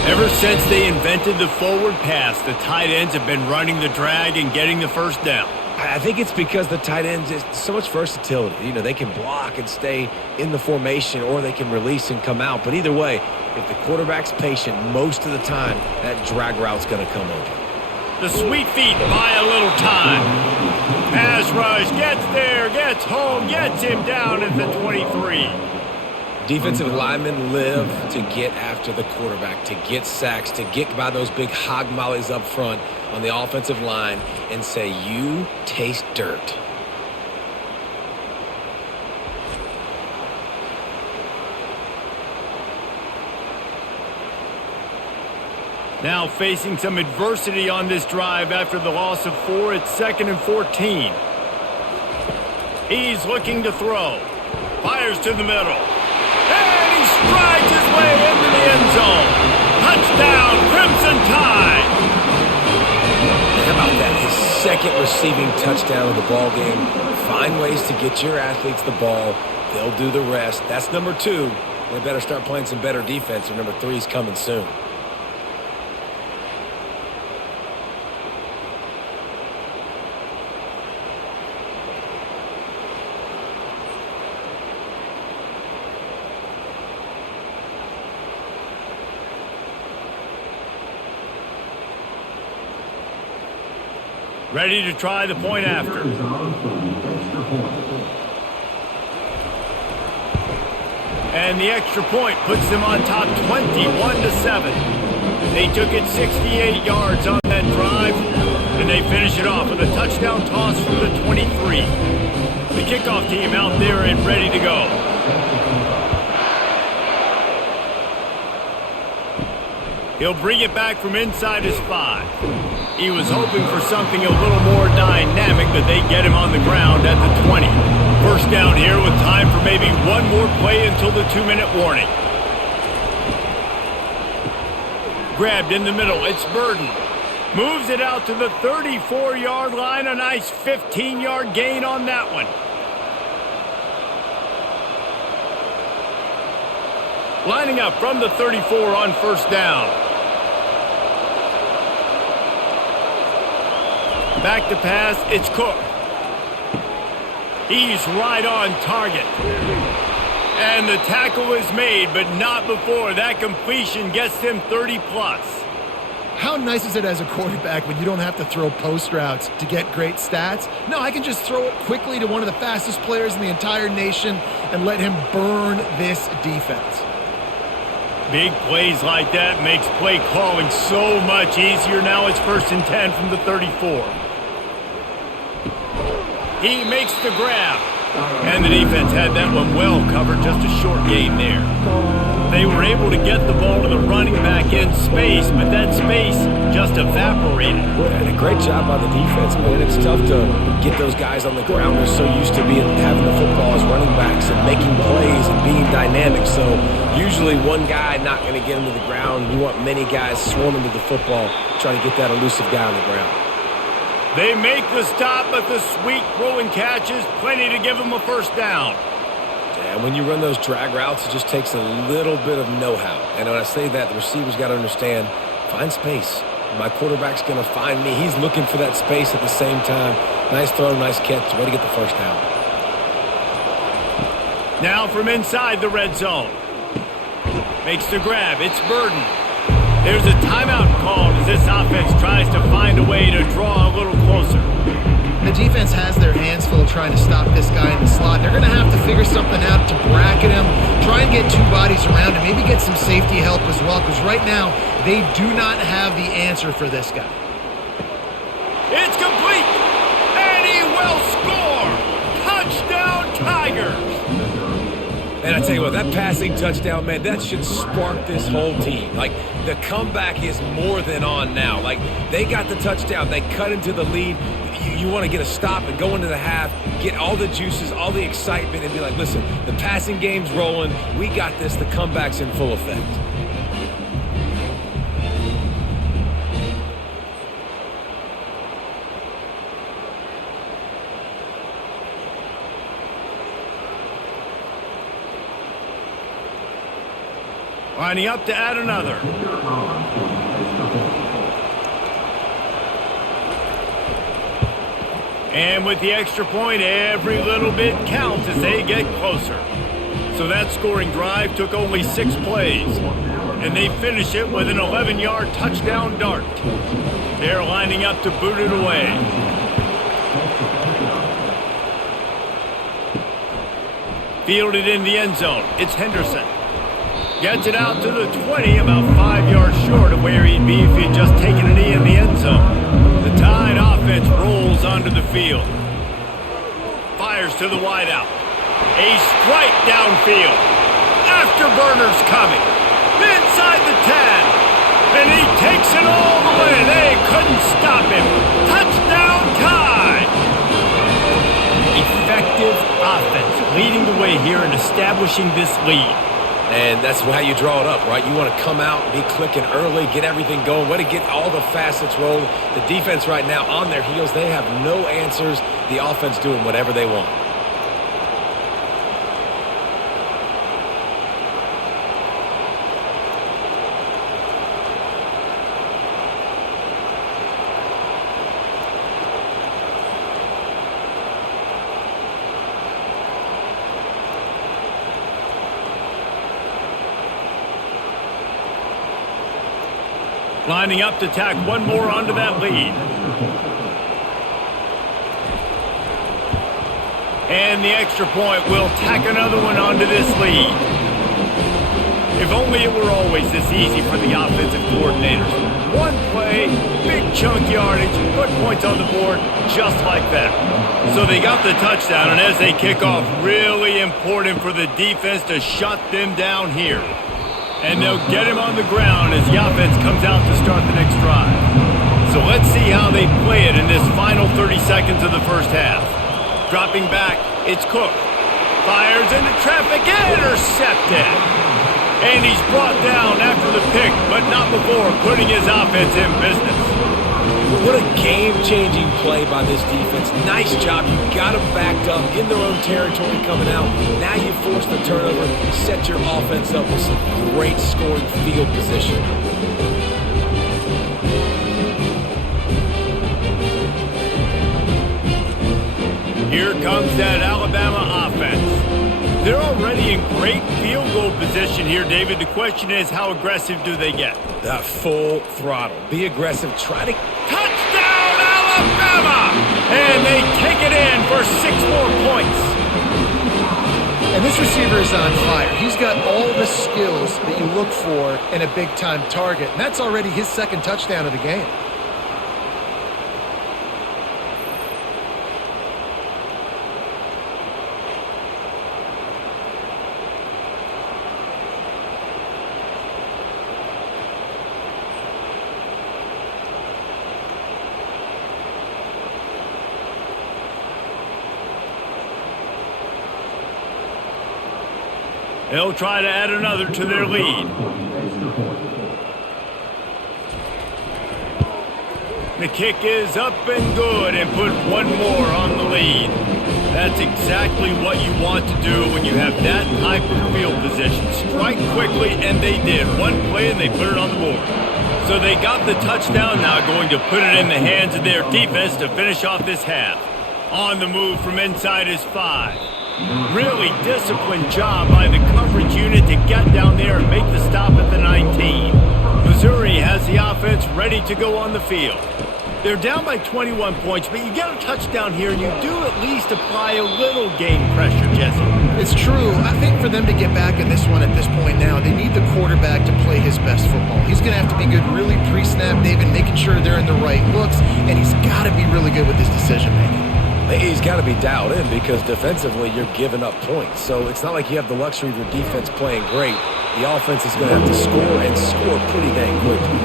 Ever since they invented the forward pass, the tight ends have been running the drag and getting the 1st down. I think it's because the tight ends is so much versatility. They can block and stay in the formation, or they can release and come out. But either way, if the quarterback's patient most of the time, that drag route's going to come open. The sweet feet buy a little time. Pass rush, gets there, gets home, gets him down at the 23. Defensive linemen live to get after the quarterback, to get sacks, to get by those big hog mollies up front on the offensive line and say, you taste dirt. Now facing some adversity on this drive after the loss of 4, it's 2nd and 14. He's looking to throw. Fires to the middle. And he strides his way into the end zone. Touchdown, Crimson Tide. How about that? His 2nd receiving touchdown of the ball game. Find ways to get your athletes the ball. They'll do the rest. That's number 2. They better start playing some better defense, or number 3 is coming soon. Ready to try the point after. And the extra point puts them on top 21-7. They took it 68 yards on that drive, and they finish it off with a touchdown toss from the 23. The kickoff team out there and ready to go. He'll bring it back from inside his 5. He was hoping for something a little more dynamic, but they get him on the ground at the 20. First down here with time for maybe one more play until the 2-minute warning. Grabbed in the middle, it's Burden. Moves it out to the 34-yard line, a nice 15-yard gain on that one. Lining up from the 34 on first down. Back to pass, it's Cook. He's right on target. And the tackle is made, but not before that completion gets him 30+. How nice is it as a quarterback when you don't have to throw post routes to get great stats? No, I can just throw it quickly to one of the fastest players in the entire nation and let him burn this defense. Big plays like that makes play calling so much easier. Now it's 1st and 10 from the 34. He makes the grab. And the defense had that one well covered, just a short gain there. They were able to get the ball to the running back in space, but that space just evaporated. And a great job by the defense, man. It's tough to get those guys on the ground. They're so used to having the football as running backs and making plays and being dynamic. So usually one guy not going to get him to the ground. You want many guys swarming to the football, trying to get that elusive guy on the ground. They make the stop, but the sweet throw and catch is plenty to give them a first down. Yeah, when you run those drag routes, it just takes a little bit of know-how. And when I say that, the receiver's got to understand, find space. My quarterback's going to find me. He's looking for that space at the same time. Nice throw, nice catch. Way to get the first down. Now from inside the red zone. Makes the grab. It's Burden. There's a timeout called as this offense tries to find a way to draw a little closer. The defense has their hands full trying to stop this guy in the slot. They're going to have to figure something out to bracket him, try and get 2 bodies around him, maybe get some safety help as well, because right now they do not have the answer for this guy. It's complete, and he will score. Touchdown Tigers. And I tell you what, that passing touchdown, man, that should spark this whole team. Like, the comeback is more than on now. Like, they got the touchdown. They cut into the lead. You want to get a stop and go into the half, get all the juices, all the excitement, and be like, listen, the passing game's rolling. We got this. The comeback's in full effect. Lining up to add another. And with the extra point, every little bit counts as they get closer. So that scoring drive took only 6 plays. And they finish it with an 11-yard touchdown dart. They're lining up to boot it away. Fielded in the end zone. It's Henderson. Gets it out to the 20, about 5 yards short of where he'd be if he'd just taken a knee in the end zone. The Tide offense rolls onto the field. Fires to the wideout. A strike downfield. Afterburner's coming. Inside the 10. And he takes it all the way. They couldn't stop him. Touchdown Tide. Effective offense leading the way here and establishing this lead. And that's how you draw it up, right? You want to come out, be clicking early, get everything going, way to get all the facets rolling. The defense right now on their heels, they have no answers. The offense doing whatever they want. Lining up to tack one more onto that lead. And the extra point will tack another one onto this lead. If only it were always this easy for the offensive coordinators. One play, big chunk yardage, put points on the board just like that. So they got the touchdown, and as they kick off, really important for the defense to shut them down here. And they'll get him on the ground as the offense comes out to start the next drive. So let's see how they play it in this final 30 seconds of the first half. Dropping back, it's Cook. Fires into traffic, intercepted. And he's brought down after the pick, but not before putting his offense in business. What a game-changing play by this defense. Nice job. You got them backed up in their own territory coming out. Now you force the turnover, set your offense up with some great scoring field position. Here comes that Alabama offense. They're already in great field goal position here, David. The question is, how aggressive do they get? That full throttle. Be aggressive. Try to... Touchdown, Alabama! And they take it in for 6 more points. And this receiver is on fire. He's got all the skills that you look for in a big-time target. And that's already his second touchdown of the game. They'll try to add another to their lead. The kick is up and good and put one more on the lead. That's exactly what you want to do when you have that type of field position. Strike quickly, and they did. One play, and they put it on the board. So they got the touchdown, now going to put it in the hands of their defense to finish off this half. On the move from inside is 5. Really disciplined job by the coverage unit to get down there and make the stop at the 19. Missouri has the offense ready to go on the field. They're down by 21 points, but you get a touchdown here, and you do at least apply a little game pressure, Jesse. It's true. I think for them to get back in this one at this point now, they need the quarterback to play his best football. He's going to have to be good really pre-snap, David, making sure they're in the right looks, and he's got to be really good with his decision-making. He's got to be dialed in because defensively you're giving up points. So it's not like you have the luxury of your defense playing great. The offense is going to have to score and score pretty dang quickly.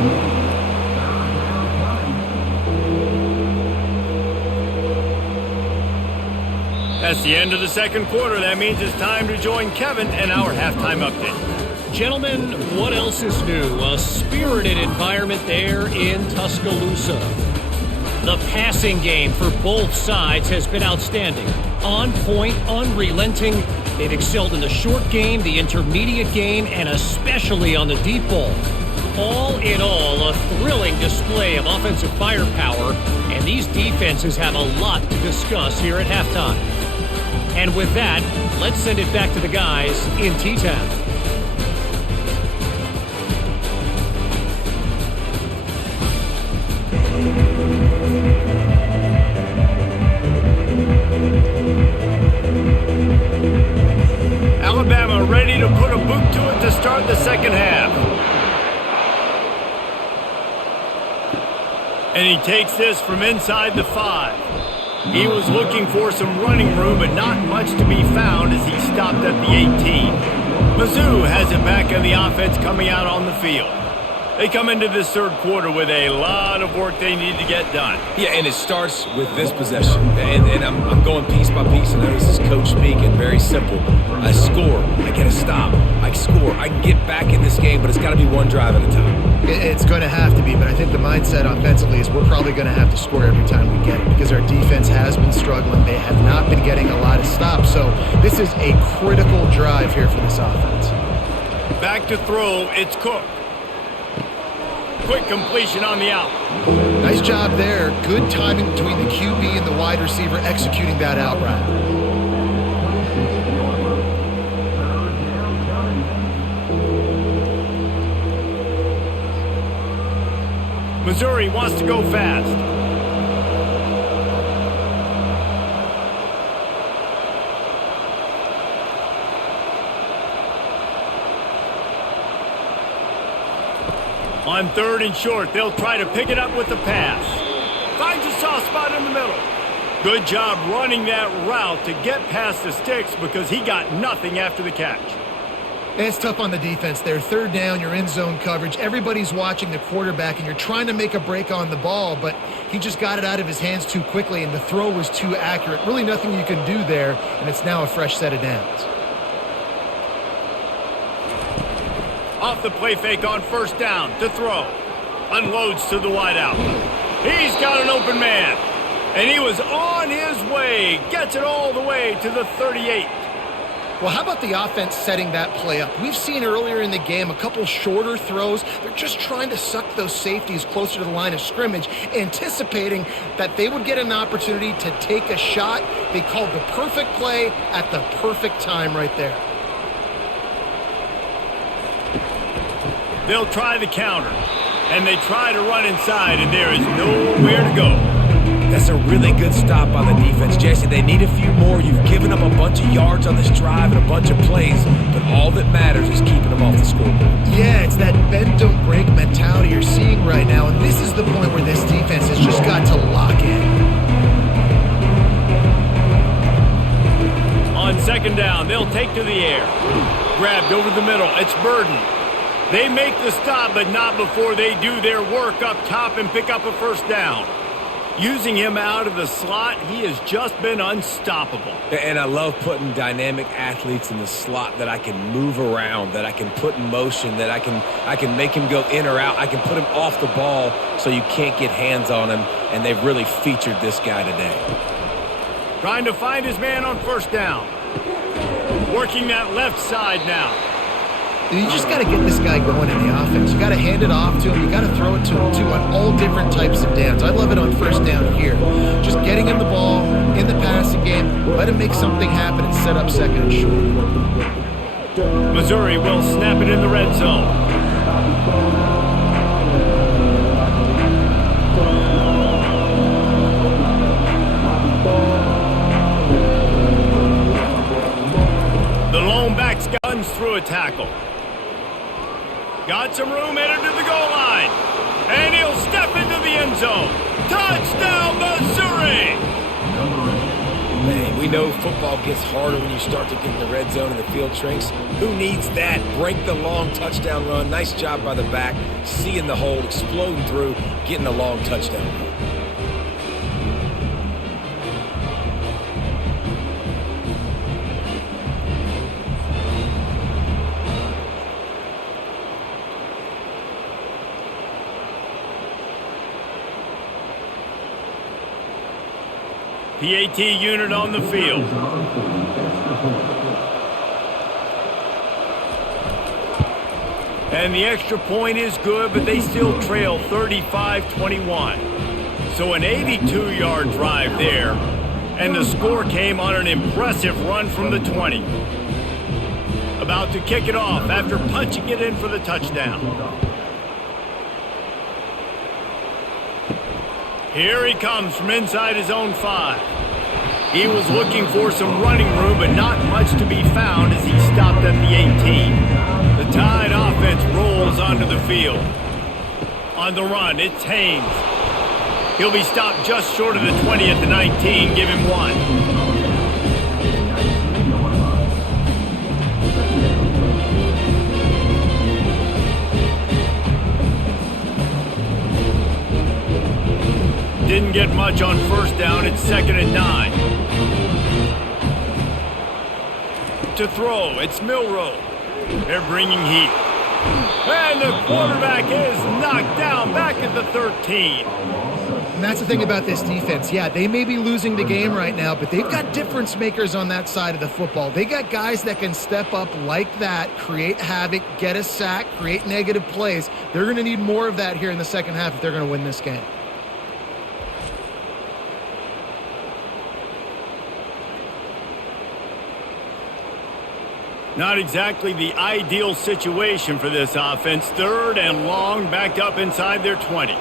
That's the end of the second quarter. That means it's time to join Kevin and our halftime update. Gentlemen, what else is new? A spirited environment there in Tuscaloosa. The passing game for both sides has been outstanding. On point, unrelenting. They've excelled in the short game, the intermediate game, and especially on the deep ball. All in all, a thrilling display of offensive firepower, and these defenses have a lot to discuss here at halftime. And with that, let's send it back to the guys in T-Town. Alabama ready to put a boot to it to start the second half. And he takes this from inside the 5. He was looking for some running room, but not much to be found as he stopped at the 18. Mizzou has it back in the offense coming out on the field. They come into this third quarter with a lot of work they need to get done. Yeah, and it starts with this possession. And I'm going piece by piece, and this is coach speaking. Very simple. I score. I get a stop. I score. I can get back in this game, but it's got to be one drive at a time. It's going to have to be, but I think the mindset offensively is we're probably going to have to score every time we get it because our defense has been struggling. They have not been getting a lot of stops, so this is a critical drive here for this offense. Back to throw, it's Cook. Quick completion on the out. Nice job there. Good timing between the QB and the wide receiver executing that out route. Missouri wants to go fast. On 3rd and short, they'll try to pick it up with the pass. Finds a soft spot in the middle. Good job running that route to get past the sticks because he got nothing after the catch. And it's tough on the defense there. Third down, you're in zone coverage. Everybody's watching the quarterback, and you're trying to make a break on the ball, but he just got it out of his hands too quickly, and the throw was too accurate. Really nothing you can do there, and it's now a fresh set of downs. Off the play fake on first down to throw. Unloads to the wideout. He's got an open man. And he was on his way. Gets it all the way to the 38. Well, how about the offense setting that play up? We've seen earlier in the game a couple shorter throws. They're just trying to suck those safeties closer to the line of scrimmage, anticipating that they would get an opportunity to take a shot. They called the perfect play at the perfect time right there. They'll try the counter, and they try to run inside, and there is nowhere to go. That's a really good stop on the defense, Jesse. They need a few more. You've given up a bunch of yards on this drive and a bunch of plays, but all that matters is keeping them off the scoreboard. Yeah, it's that bend don't break mentality you're seeing right now, and this is the point where this defense has just got to lock in. On second down, they'll take to the air. Grabbed over the middle. It's Burden. They make the stop, but not before they do their work up top and pick up a first down. Using him out of the slot, he has just been unstoppable. And I love putting dynamic athletes in the slot that I can move around, that I can put in motion, that I can make him go in or out. I can put him off the ball so you can't get hands on him, and they've really featured this guy today. Trying to find his man on first down. Working that left side now. You just got to get this guy going in the offense. You got to hand it off to him. You got to throw it to him, too, on all different types of downs. I love it on first down here. Just getting him the ball in the passing game, let him make something happen and set up second and short. Missouri will snap it in the red zone. The lone back guns through a tackle. Got some room, headed to the goal line. And he'll step into the end zone. Touchdown, Missouri! Man, we know football gets harder when you start to get in the red zone and the field shrinks. Who needs that? Break the long touchdown run. Nice job by the back. Seeing the hole, exploding through, getting a long touchdown run. PAT unit on the field. And the extra point is good, but they still trail 35-21. So an 82-yard drive there. And the score came on an impressive run from the 20. About to kick it off after punching it in for the touchdown. Here he comes from inside his own 5. He was looking for some running room, but not much to be found as he stopped at the 18. The Tide offense rolls onto the field. On the run, it's Haynes. He'll be stopped just short of the 20 at the 19. Give him 1. Didn't get much on first down. It's 2nd and 9. To throw, it's Milroe. They're bringing heat. And the quarterback is knocked down back at the 13. And that's the thing about this defense. Yeah, they may be losing the game right now, but they've got difference makers on that side of the football. They got guys that can step up like that, create havoc, get a sack, create negative plays. They're going to need more of that here in the second half if they're going to win this game. Not exactly the ideal situation for this offense. 3rd and long, backed up inside their 20.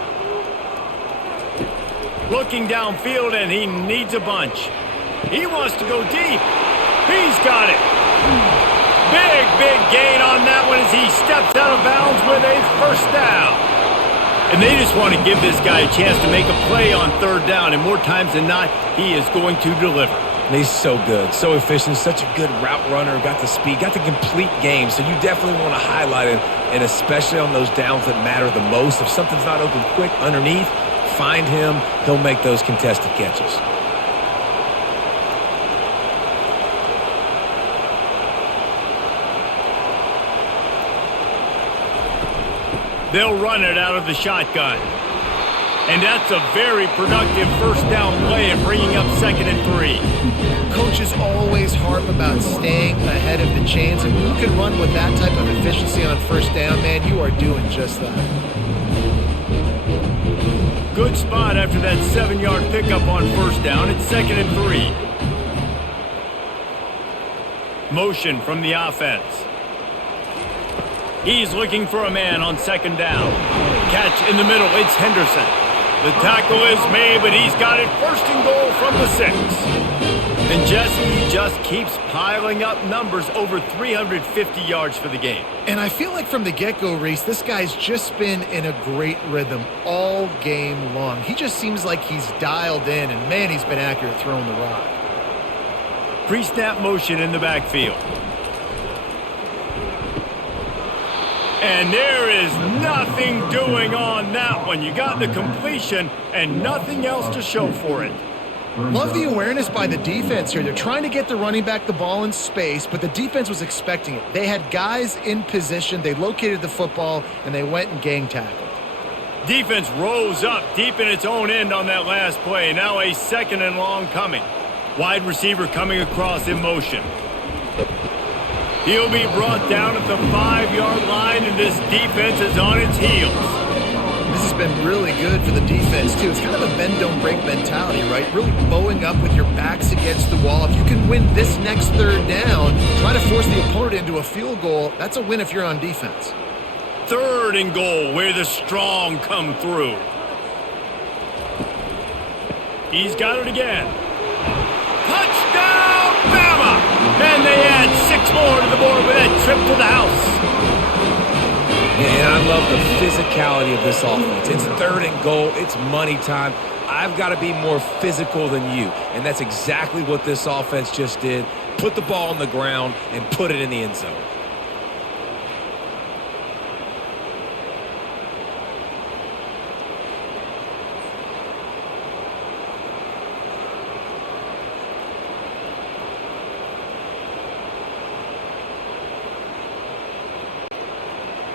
Looking downfield, and he needs a bunch. He wants to go deep. He's got it. Big gain on that one as he steps out of bounds with a first down. And they just want to give this guy a chance to make a play on 3rd down, and more times than not, he is going to deliver. And he's so good, so efficient, such a good route runner, got the speed, got the complete game. So you definitely want to highlight him, and especially on those downs that matter the most. If something's not open quick underneath, find him. He'll make those contested catches. They'll run it out of the shotgun. And that's a very productive first down play and bringing up 2nd and 3. Coaches always harp about staying ahead of the chains, and when you can run with that type of efficiency on first down, man, you are doing just that. Good spot after that 7-yard pickup on first down. It's 2nd and 3. Motion from the offense. He's looking for a man on 2nd down. Catch in the middle. It's Henderson. The tackle is made, but he's got it 1st and goal from the 6. And Jesse just keeps piling up numbers, over 350 yards for the game. And I feel like from the get-go, Reese, this guy's just been in a great rhythm all game long. He just seems like he's dialed in, and man, he's been accurate throwing the rock. Pre-snap motion in the backfield. And there is nothing doing on that one. You got the completion and nothing else to show for it. Love the awareness by the defense here. They're trying to get the running back the ball in space, but the defense was expecting it. They had guys in position. They located the football, and they went and gang tackled. Defense rose up deep in its own end on that last play. Now a 2nd and long coming. Wide receiver coming across in motion. He'll be brought down at the 5-yard line, and this defense is on its heels. This has been really good for the defense, too. It's kind of a bend-don't-break mentality, right? Really bowing up with your backs against the wall. If you can win this next 3rd down, try to force the opponent into a field goal, that's a win if you're on defense. 3rd and goal, where the strong come through. He's got it again. Touchdown, Bama! And they add 6 more to the board with that trip to the house. And I love the physicality of this offense. It's 3rd and goal. It's money time. I've got to be more physical than you. And that's exactly what this offense just did. Put the ball on the ground and put it in the end zone.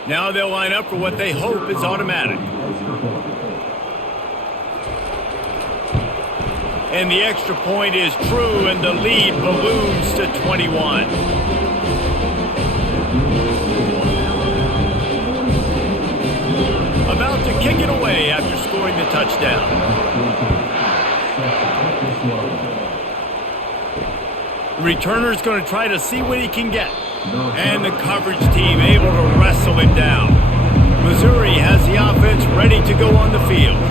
Now they'll line up for what they hope is automatic. And the extra point is true, and the lead balloons to 21. About to kick it away after scoring the touchdown. The returner's going to try to see what he can get. And the coverage team able to wrestle him down. Missouri has the offense ready to go on the field.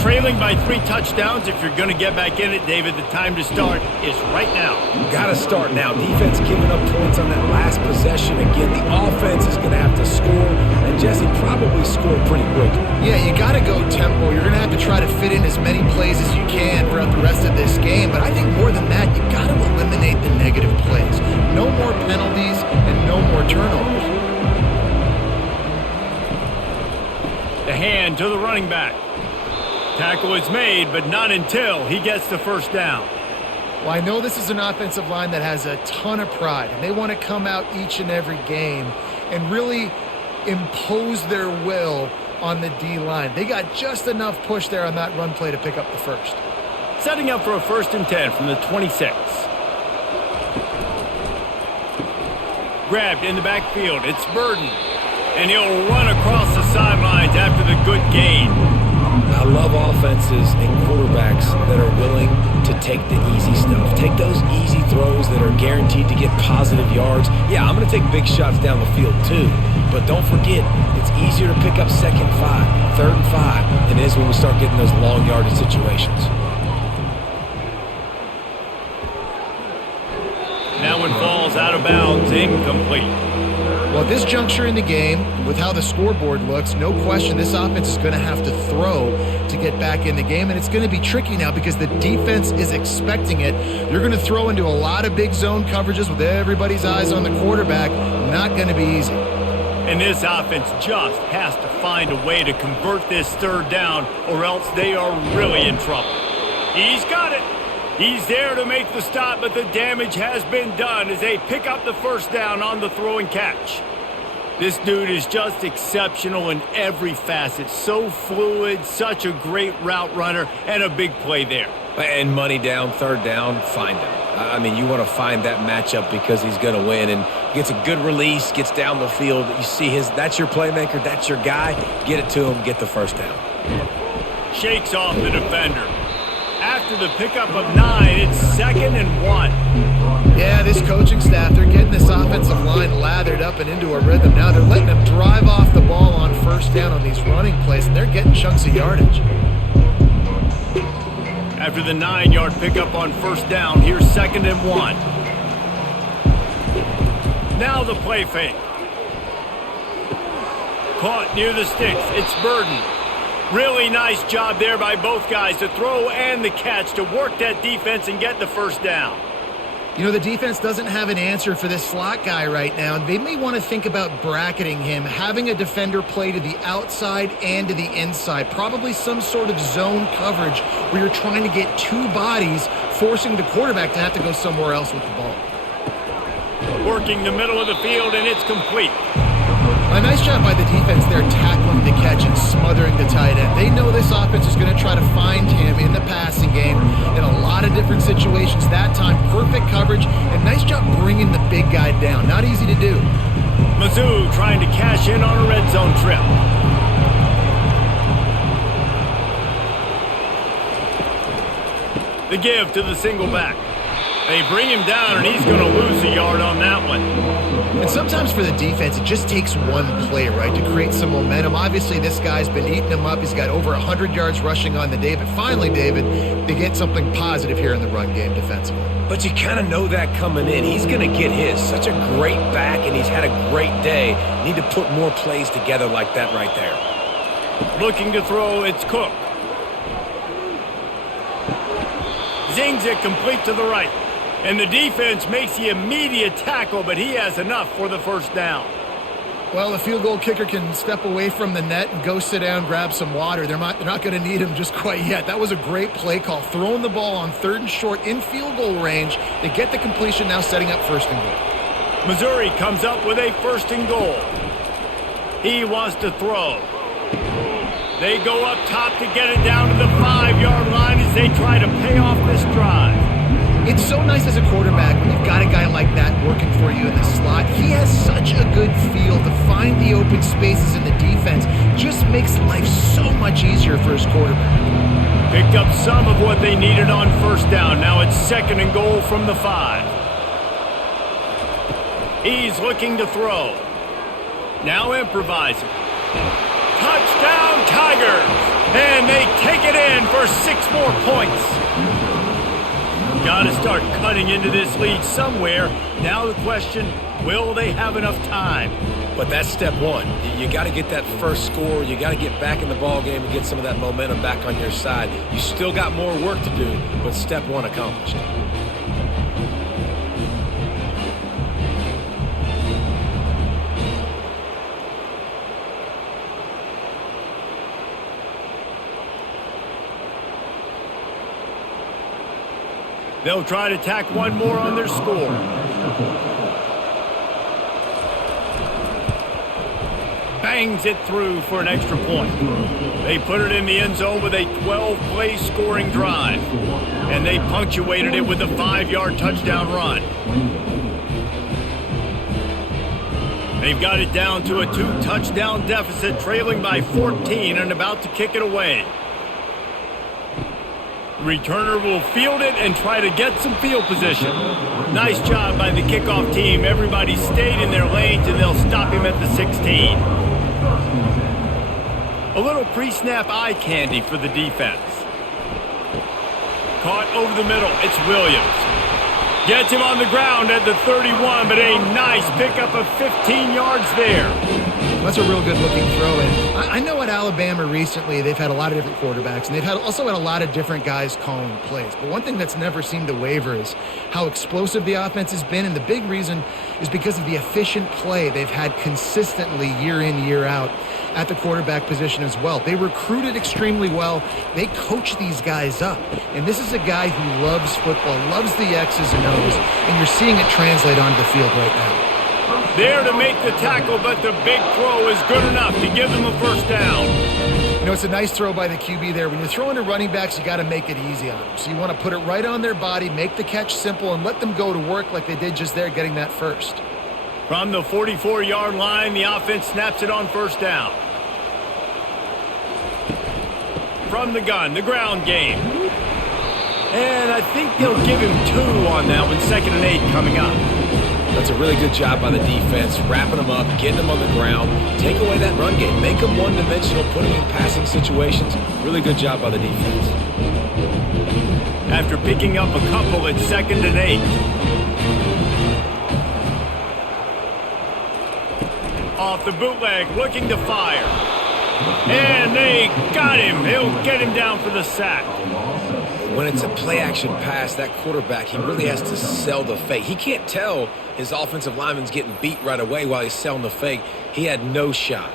Trailing by 3 touchdowns. If you're going to get back in it, David, the time to start is right now. Got to start now. Defense giving up points on that last possession. Again, the offense is going to have to score, and Jesse probably scored pretty quick. Yeah, you got to go tempo. You're going to have to try to fit in as many plays as you can throughout the rest of this game, but I think more than that, you got to eliminate the negative plays. No more penalties and no more turnovers. The hand to the running back. Tackle is made, but not until he gets the first down. Well, I know this is an offensive line that has a ton of pride, and they want to come out each and every game and really impose their will on the D-line. They got just enough push there on that run play to pick up the first. Setting up for a 1st and 10 from the 26. Grabbed in the backfield. It's Burden. And he'll run across the sidelines after the good gain. I love offenses and quarterbacks that are willing to take the easy stuff. Take those easy throws that are guaranteed to get positive yards. Yeah, I'm going to take big shots down the field too. But don't forget, it's easier to pick up 2nd and 5, 3rd and 5 than it is when we start getting those long yardage situations. That one falls out of bounds, incomplete. Well, at this juncture in the game, with how the scoreboard looks, no question this offense is going to have to throw to get back in the game, and it's going to be tricky now because the defense is expecting it. You're going to throw into a lot of big zone coverages with everybody's eyes on the quarterback. Not going to be easy. And this offense just has to find a way to convert this third down, or else they are really in trouble. He's got it. He's there to make the stop, but the damage has been done as they pick up the first down on the throw and catch. This dude is just exceptional in every facet. So fluid, such a great route runner, and a big play there. And money down, third down, find him. I mean, you want to find that matchup because he's going to win. And gets a good release, gets down the field. You see that's your playmaker, that's your guy. Get it to him, get the first down. Shakes off the defender. After the pickup of 9, it's 2nd and 1. Yeah, this coaching staff, they're getting this offensive line lathered up and into a rhythm. Now they're letting them drive off the ball on first down on these running plays, and they're getting chunks of yardage. After the 9-yard pickup on first down, here's 2nd and 1. Now the play fake. Caught near the sticks. It's Burden. Really nice job there by both guys to throw and the catch to work that defense and get the first down. You know, the defense doesn't have an answer for this slot guy right now. They may want to think about bracketing him, having a defender play to the outside and to the inside. Probably some sort of zone coverage where you're trying to get two bodies, forcing the quarterback to have to go somewhere else with the ball. Working the middle of the field, and it's complete. A nice job by the defense there tackling the catch and smothering the tight end. They know this offense is going to try to find him in the passing game in a lot of different situations. That time, perfect coverage, and nice job bringing the big guy down. Not easy to do. Mizzou trying to cash in on a red zone trip. The give to the single back. They bring him down, and he's going to lose a yard on that one. And sometimes for the defense, it just takes one play, right, to create some momentum. Obviously, this guy's been eating him up. He's got over 100 yards rushing on the day. But finally, David, they get something positive here in the run game defensively. But you kind of know that coming in. He's going to get his. Such a great back, and he's had a great day. Need to put more plays together like that right there. Looking to throw, it's Cook. Zings it complete to the right. And the defense makes the immediate tackle, but he has enough for the first down. Well, the field goal kicker can step away from the net and go sit down, grab some water. They're not going to need him just quite yet. That was a great play call. Throwing the ball on 3rd and short in field goal range. They get the completion, now setting up 1st and goal. Missouri comes up with a 1st and goal. He wants to throw. They go up top to get it down to the 5-yard line as they try to pay off this drive. It's so nice as a quarterback when you've got a guy like that working for you in the slot. He has such a good feel to find the open spaces in the defense. Just makes life so much easier for his quarterback. Picked up some of what they needed on first down. Now it's 2nd and goal from the 5. He's looking to throw. Now improvising. Touchdown Tigers! And they take it in for 6 more points. Got to start cutting into this lead somewhere. Now the question, will they have enough time? But that's step one. You got to get that first score. You got to get back in the ball game and get some of that momentum back on your side. You still got more work to do, but step one accomplished. They'll try to tack one more on their score. Bangs it through for an extra point. They put it in the end zone with a 12-play scoring drive. And they punctuated it with a 5-yard touchdown run. They've got it down to a 2-touchdown deficit, trailing by 14 and about to kick it away. Returner will field it and try to get some field position. Nice job by the kickoff team. Everybody stayed in their lanes, and they'll stop him at the 16. A little pre-snap eye candy for the defense. Caught over the middle. It's Williams. Gets him on the ground at the 31, but a nice pickup of 15 yards there. That's a real good-looking throw. And I know at Alabama recently they've had a lot of different quarterbacks, and they've also had a lot of different guys calling plays. But one thing that's never seemed to waver is how explosive the offense has been, and the big reason is because of the efficient play they've had consistently year in, year out at the quarterback position as well. They recruited extremely well. They coach these guys up. And this is a guy who loves football, loves the X's and O's, and you're seeing it translate onto the field right now. There to make the tackle, but the big throw is good enough to give them a first down. You know, it's a nice throw by the QB there. When you're throwing to running backs, you got to make it easy on them. So you want to put it right on their body, make the catch simple, and let them go to work like they did just there, getting that first. From the 44-yard line, the offense snaps it on first down. From the gun, the ground game. And I think they'll give him 2 on that one, 2nd and 8 coming up. That's a really good job by the defense, wrapping them up, getting them on the ground, take away that run game, make them one-dimensional, put them in passing situations. Really good job by the defense. After picking up a couple at 2nd and 8. Off the bootleg, looking to fire. And they got him. He'll get him down for the sack. When it's a play-action pass, that quarterback, he really has to sell the fake. He can't tell his offensive lineman's getting beat right away while he's selling the fake. He had no shot.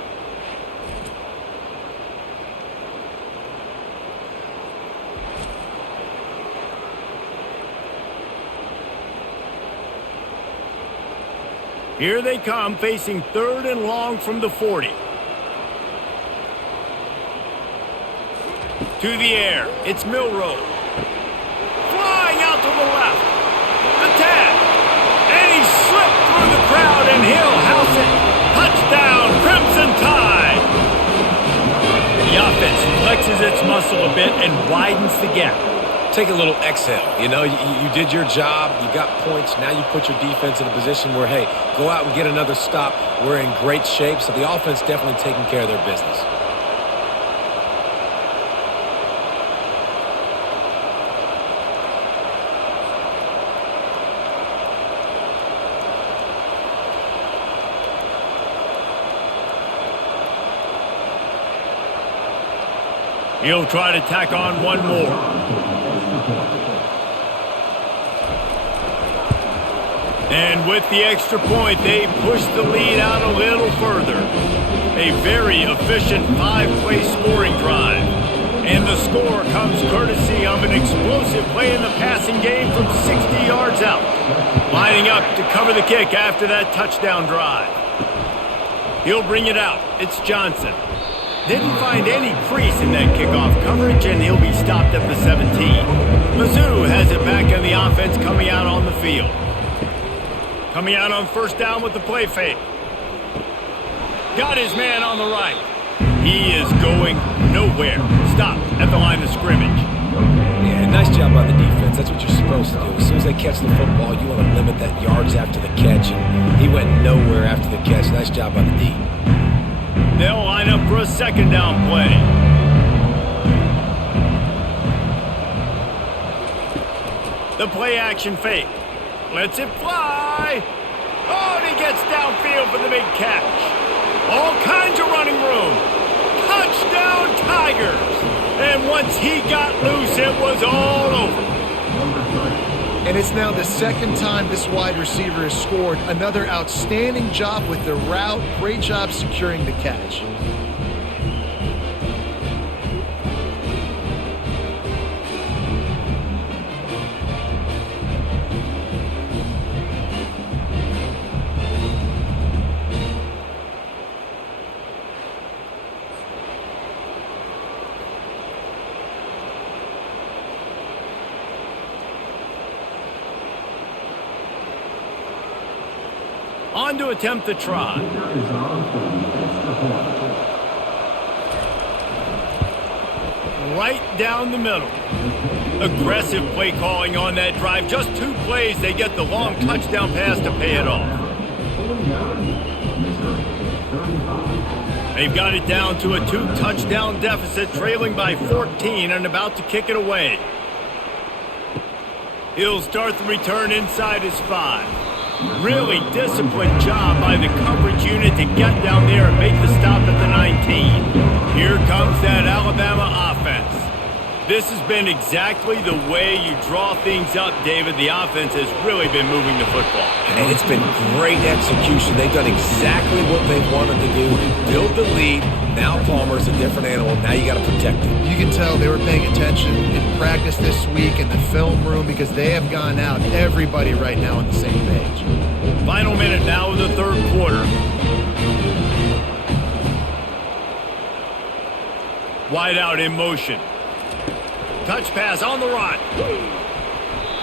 Here they come, facing 3rd and long from the 40. To the air, it's Milroe. Flying out to the left. The 10. And he slipped through the crowd, and he'll house it. Touchdown, Crimson Tide. The offense flexes its muscle a bit and widens the gap. Take a little exhale. You know, you did your job. You got points. Now you put your defense in a position where, hey, go out and get another stop. We're in great shape, so the offense definitely taking care of their business. He'll try to tack on one more. And with the extra point, they push the lead out a little further. A very efficient 5-play scoring drive. And the score comes courtesy of an explosive play in the passing game from 60 yards out. Lining up to cover the kick after that touchdown drive. He'll bring it out. It's Johnson. Didn't find any crease in that kickoff coverage, and he'll be stopped at the 17. Mizzou has it back in the offense coming out on the field. Coming out on first down with the play fake. Got his man on the right. He is going nowhere. Stop at the line of scrimmage. Yeah, nice job by the defense. That's what you're supposed to do. As soon as they catch the football, you want to limit that yards after the catch. And he went nowhere after the catch. Nice job by the D. They'll line up for a 2nd down play. The play action fake. Lets it fly. Oh, and he gets downfield for the big catch. All kinds of running room. Touchdown Tigers. And once he got loose, it was all over. And it's now the 2nd time this wide receiver has scored. Another outstanding job with the route. Great job securing the catch. On to attempt the try. Right down the middle. Aggressive play calling on that drive. Just 2 plays, they get the long touchdown pass to pay it off. They've got it down to a 2-touchdown deficit, trailing by 14 and about to kick it away. He'll start the return inside his 5. Really disciplined job by the coverage unit to get down there and make the stop at the 19. Here comes that Alabama offense. This has been exactly the way you draw things up, David. The offense has really been moving the football. And it's been great execution. They've done exactly what they wanted to do. Build the lead. Now Palmer's a different animal. Now you got to protect him. You can tell they were paying attention in practice this week in the film room because they have gone out, everybody right now on the same page. Final minute now of the third quarter. Wide out in motion. Touch pass on the run.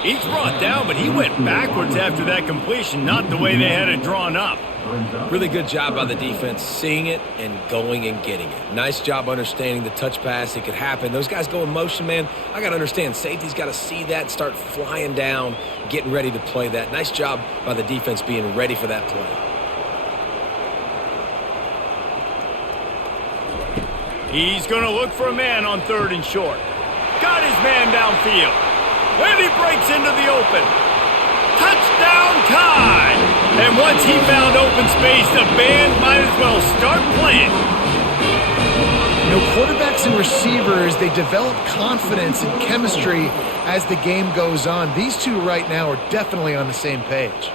He's brought down, but he went backwards after that completion, not the way they had it drawn up. Really good job by the defense, seeing it and going and getting it. Nice job understanding the touch pass. It could happen. Those guys go in motion, man. I got to understand. Safety's got to see that, start flying down, getting ready to play that. Nice job by the defense being ready for that play. He's going to look for a man on 3rd and short. Got his man downfield. And he breaks into the open. Touchdown time! And once he found open space, the band might as well start playing. You know, quarterbacks and receivers, they develop confidence and chemistry as the game goes on. These two right now are definitely on the same page.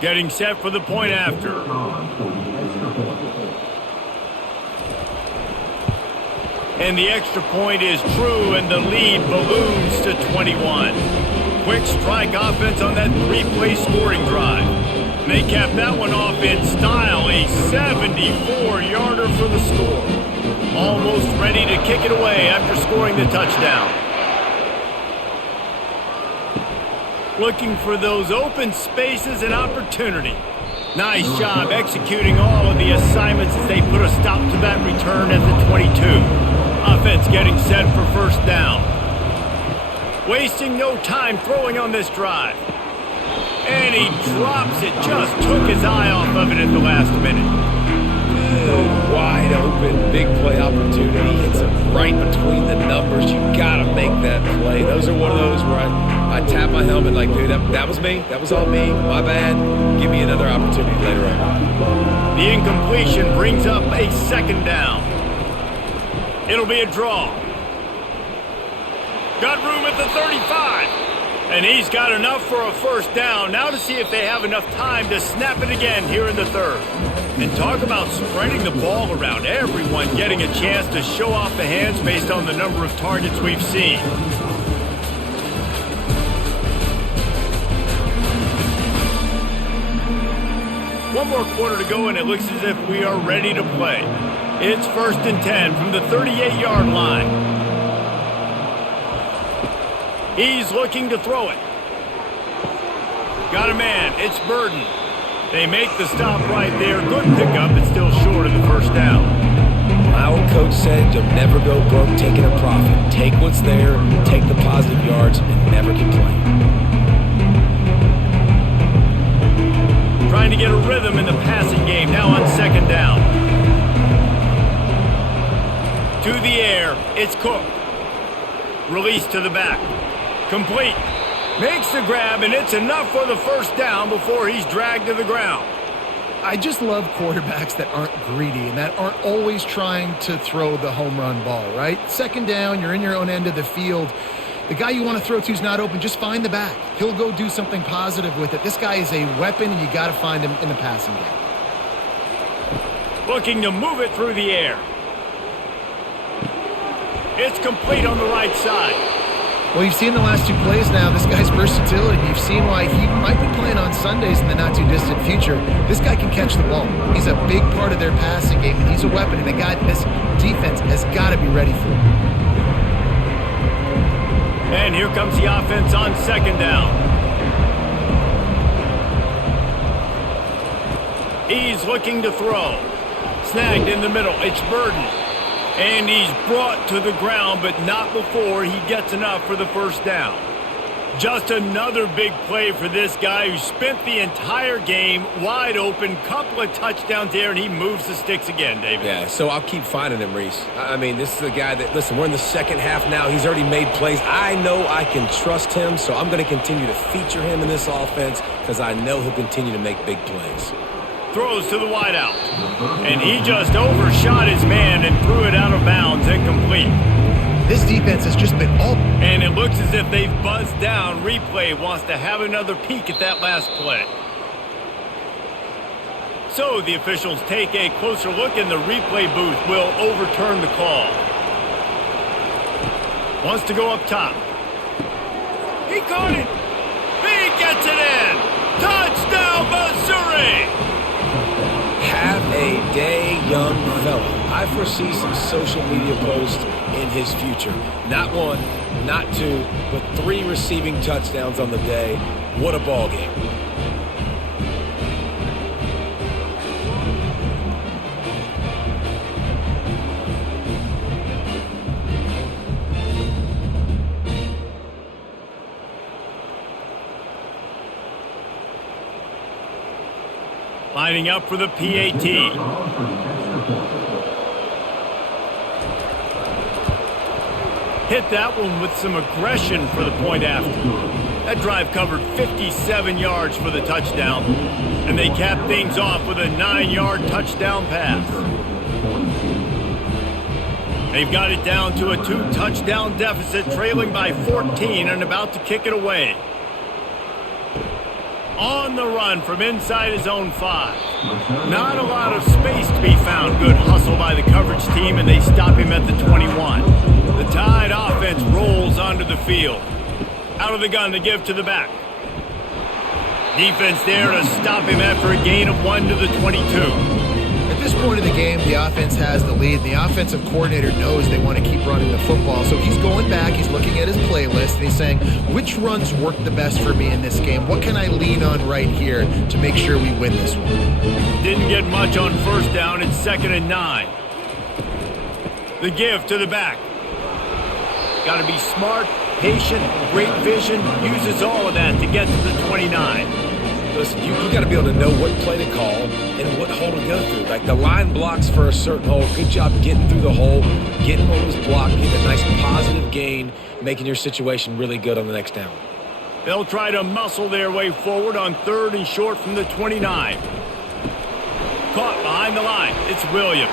Getting set for the point after. And the extra point is true, and the lead balloons to 21. Quick strike offense on that 3-play scoring drive. And they cap that one off in style, a 74-yarder for the score. Almost ready to kick it away after scoring the touchdown. Looking for those open spaces and opportunity. Nice job executing all of the assignments as they put a stop to that return at the 22. Offense getting set for first down. Wasting no time throwing on this drive. And he drops it. Just took his eye off of it at the last minute. Good, wide open, big play opportunity. Hits it right between the numbers. You got to make that play. Those are one of those where I tap my helmet like, dude, that was me. That was all me. My bad. Give me another opportunity later on. The incompletion brings up a second down. It'll be a draw. Got room at the 35. And he's got enough for a first down. Now to see if they have enough time to snap it again here in the third. And talk about spreading the ball around. Everyone getting a chance to show off the hands based on the number of targets we've seen. One more quarter to go, and it looks as if we are ready to play. It's 1st and 10 from the 38-yard line. He's looking to throw it. Got a man. It's Burden. They make the stop right there. Good pickup, but still short of the first down. My old coach said you'll never go broke taking a profit. Take what's there, take the positive yards, and never complain. Trying to get a rhythm in the passing game. Now on second down. To the air. It's Cook. Release to the back. Complete. Makes the grab, and it's enough for the first down before he's dragged to the ground. I just love quarterbacks that aren't greedy and that aren't always trying to throw the home run ball, right? Second down, you're in your own end of the field. The guy you want to throw to is not open. Just find the back. He'll go do something positive with it. This guy is a weapon, and you got to find him in the passing game. Looking to move it through the air. It's complete on the right side. Well, you've seen the last two plays now, this guy's versatility. You've seen why he might be playing on Sundays in the not-too-distant future. This guy can catch the ball. He's a big part of their passing game, and he's a weapon, and a guy this defense has got to be ready for. And here comes the offense on second down. He's looking to throw. Snagged in the middle. It's Burden. And he's brought to the ground, but not before he gets enough for the first down. Just another big play for this guy who spent the entire game wide open. Couple of touchdowns there, and he moves the sticks again, David. Yeah, so I'll keep finding him, Reese. I mean, this is a guy that, listen, we're in the second half now. He's already made plays. I know I can trust him, so I'm going to continue to feature him in this offense because I know he'll continue to make big plays. Throws to the wideout. And he just overshot his man and threw it out of bounds, incomplete. This defense has just been all... And it looks as if they've buzzed down. Replay wants to have another peek at that last play. So the officials take a closer look, and the replay booth will overturn the call. Wants to go up top. He caught it. He gets it in. Touchdown, Missouri. Have a day, young fella. I foresee some social media posts in his future. Not one, not two, but 3 receiving touchdowns on the day. What a ball game. Lining up for the PAT. Hit that one with some aggression for the point after. That drive covered 57 yards for the touchdown, and they capped things off with a 9-yard touchdown pass. They've got it down to a 2-touchdown deficit, trailing by 14 and about to kick it away. On the run from inside his own 5. Not a lot of space to be found. Good hustle by the coverage team, and they stop him at the 21. The Tide offense rolls onto the field. Out of the gun to give to the back. Defense there to stop him after a gain of 1 to the 22. At this point of the game, the offense has the lead. The offensive coordinator knows they want to keep running the football. So he's going back, he's looking at his playlist, and he's saying, which runs work the best for me in this game? What can I lean on right here to make sure we win this one? Didn't get much on first down. It's 2nd and 9. The give to the back. Got to be smart, patient, great vision. Uses all of that to get to the 29. Listen, you got to be able to know what play to call and what hole to go through. Like the line blocks for a certain hole. Good job getting through the hole, getting what was blocked, getting a nice positive gain, making your situation really good on the next down. They'll try to muscle their way forward on 3rd and short from the 29. Caught behind the line. It's Williams.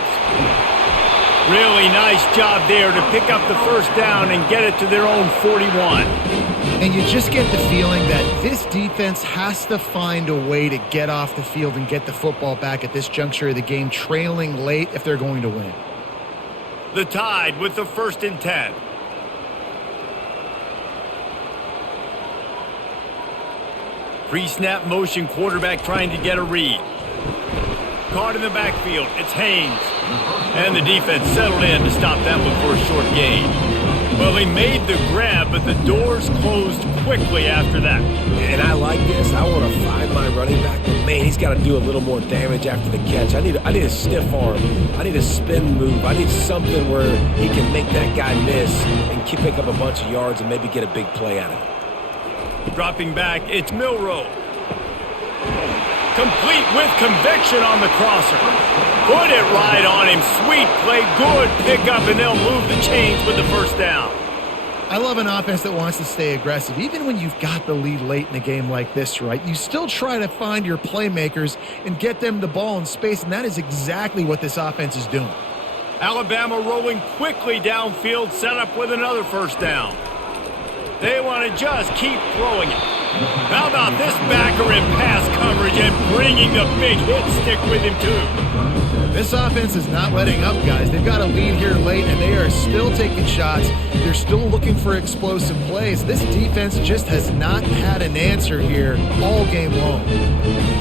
Really nice job there to pick up the first down and get it to their own 41. And you just get the feeling that this defense has to find a way to get off the field and get the football back at this juncture of the game, trailing late if they're going to win. The Tide with the 1st and 10. Pre-snap motion, quarterback trying to get a read. Caught in the backfield. It's Haynes. And the defense settled in to stop that one for a short gain. Well, they made the grab, but the doors closed quickly after that. And I like this. I want to find my running back, but man, he's got to do a little more damage after the catch. I need a stiff arm. I need a spin move. I need something where he can make that guy miss and pick up a bunch of yards and maybe get a big play out of it. Dropping back, it's Milroe. Complete with conviction on the crosser. Put it right on him. Sweet play, good pickup, and they'll move the chains with the first down. I love an offense that wants to stay aggressive. Even when you've got the lead late in a game like this, right, you still try to find your playmakers and get them the ball in space, and that is exactly what this offense is doing. Alabama rolling quickly downfield, set up with another first down. They want to just keep throwing it. How about this backer in pass coverage and bringing the big hit stick with him, too? This offense is not letting up, guys. They've got a lead here late, and they are still taking shots. They're still looking for explosive plays. This defense just has not had an answer here all game long.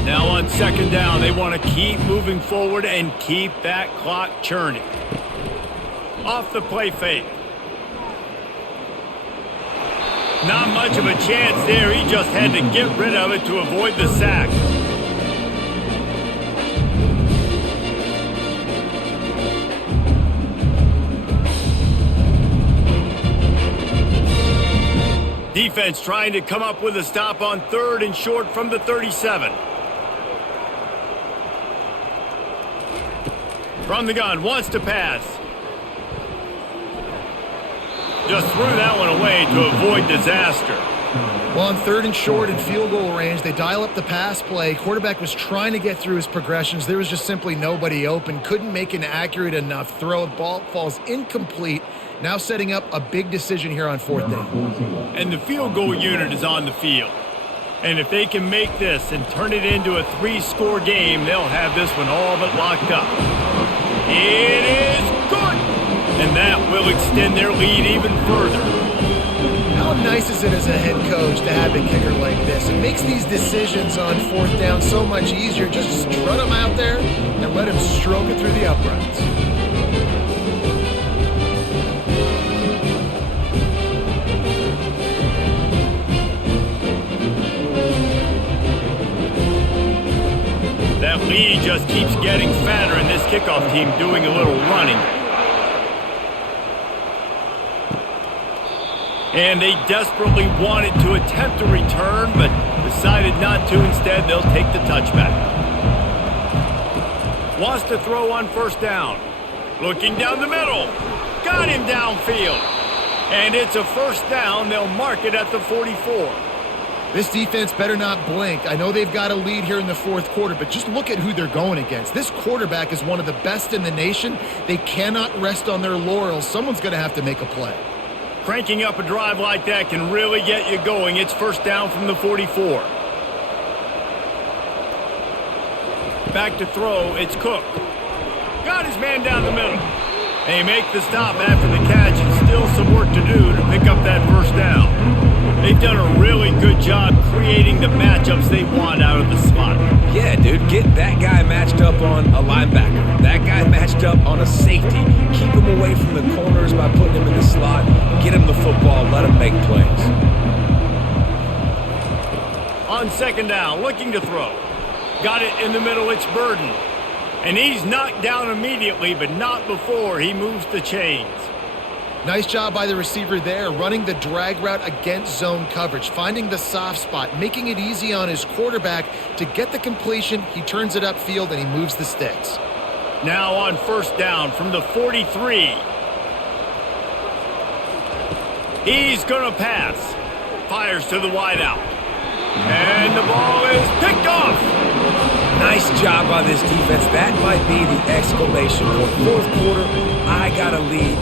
Now on 2nd down, they want to keep moving forward and keep that clock churning. Off the play fake. Not much of a chance there. He just had to get rid of it to avoid the sack. Defense trying to come up with a stop on 3rd and short from the 37. From the gun, wants to pass. Just threw that one away to avoid disaster. Well, on 3rd and short and field goal range, they dial up the pass play. Quarterback was trying to get through his progressions. There was just simply nobody open. Couldn't make an accurate enough throw. Ball falls incomplete. Now setting up a big decision here on 4th down. And the field goal unit is on the field. And if they can make this and turn it into a 3-score game, they'll have this one all but locked up. It is good! And that will extend their lead even further. How nice is it as a head coach to have a kicker like this? It makes these decisions on 4th down so much easier. Just strut him out there and let him stroke it through the uprights. That lead just keeps getting fatter, and this kickoff team doing a little running. And they desperately wanted to attempt a return, but decided not to. Instead, they'll take the touchback. Wants to throw on 1st down. Looking down the middle. Got him downfield. And it's a 1st down. They'll mark it at the 44. This defense better not blink. I know they've got a lead here in the 4th quarter, but just look at who they're going against. This quarterback is one of the best in the nation. They cannot rest on their laurels. Someone's going to have to make a play. Cranking up a drive like that can really get you going. It's 1st down from the 44. Back to throw, it's Cook. Got his man down the middle. They make the stop after the catch, and still some work to do to pick up that 1st down. They've done a really good job creating the matchups they want out of the slot. Yeah, dude, get that guy matched up on a linebacker. That guy matched up on a safety. Keep him away from the corners by putting him in the slot. Get him the football. Let him make plays. On 2nd down, looking to throw. Got it in the middle, it's Burden. And he's knocked down immediately, but not before he moves the chains. Nice job by the receiver there, running the drag route against zone coverage, finding the soft spot, making it easy on his quarterback to get the completion. He turns it upfield, and he moves the sticks. Now on 1st down from the 43. He's going to pass. Fires to the wideout. And the ball is picked off. Nice job by this defense. That might be the exclamation point. 4th quarter, I got a lead.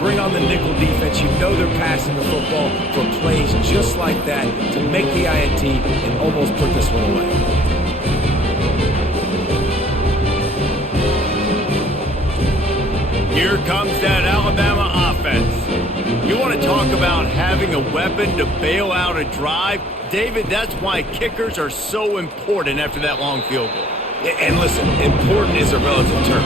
Bring on the nickel defense. You know they're passing the football for plays just like that to make the INT and almost put this one away. Here comes that Alabama offense. You want to talk about having a weapon to bail out a drive? David, that's why kickers are so important after that long field goal. And listen, important is a relative term.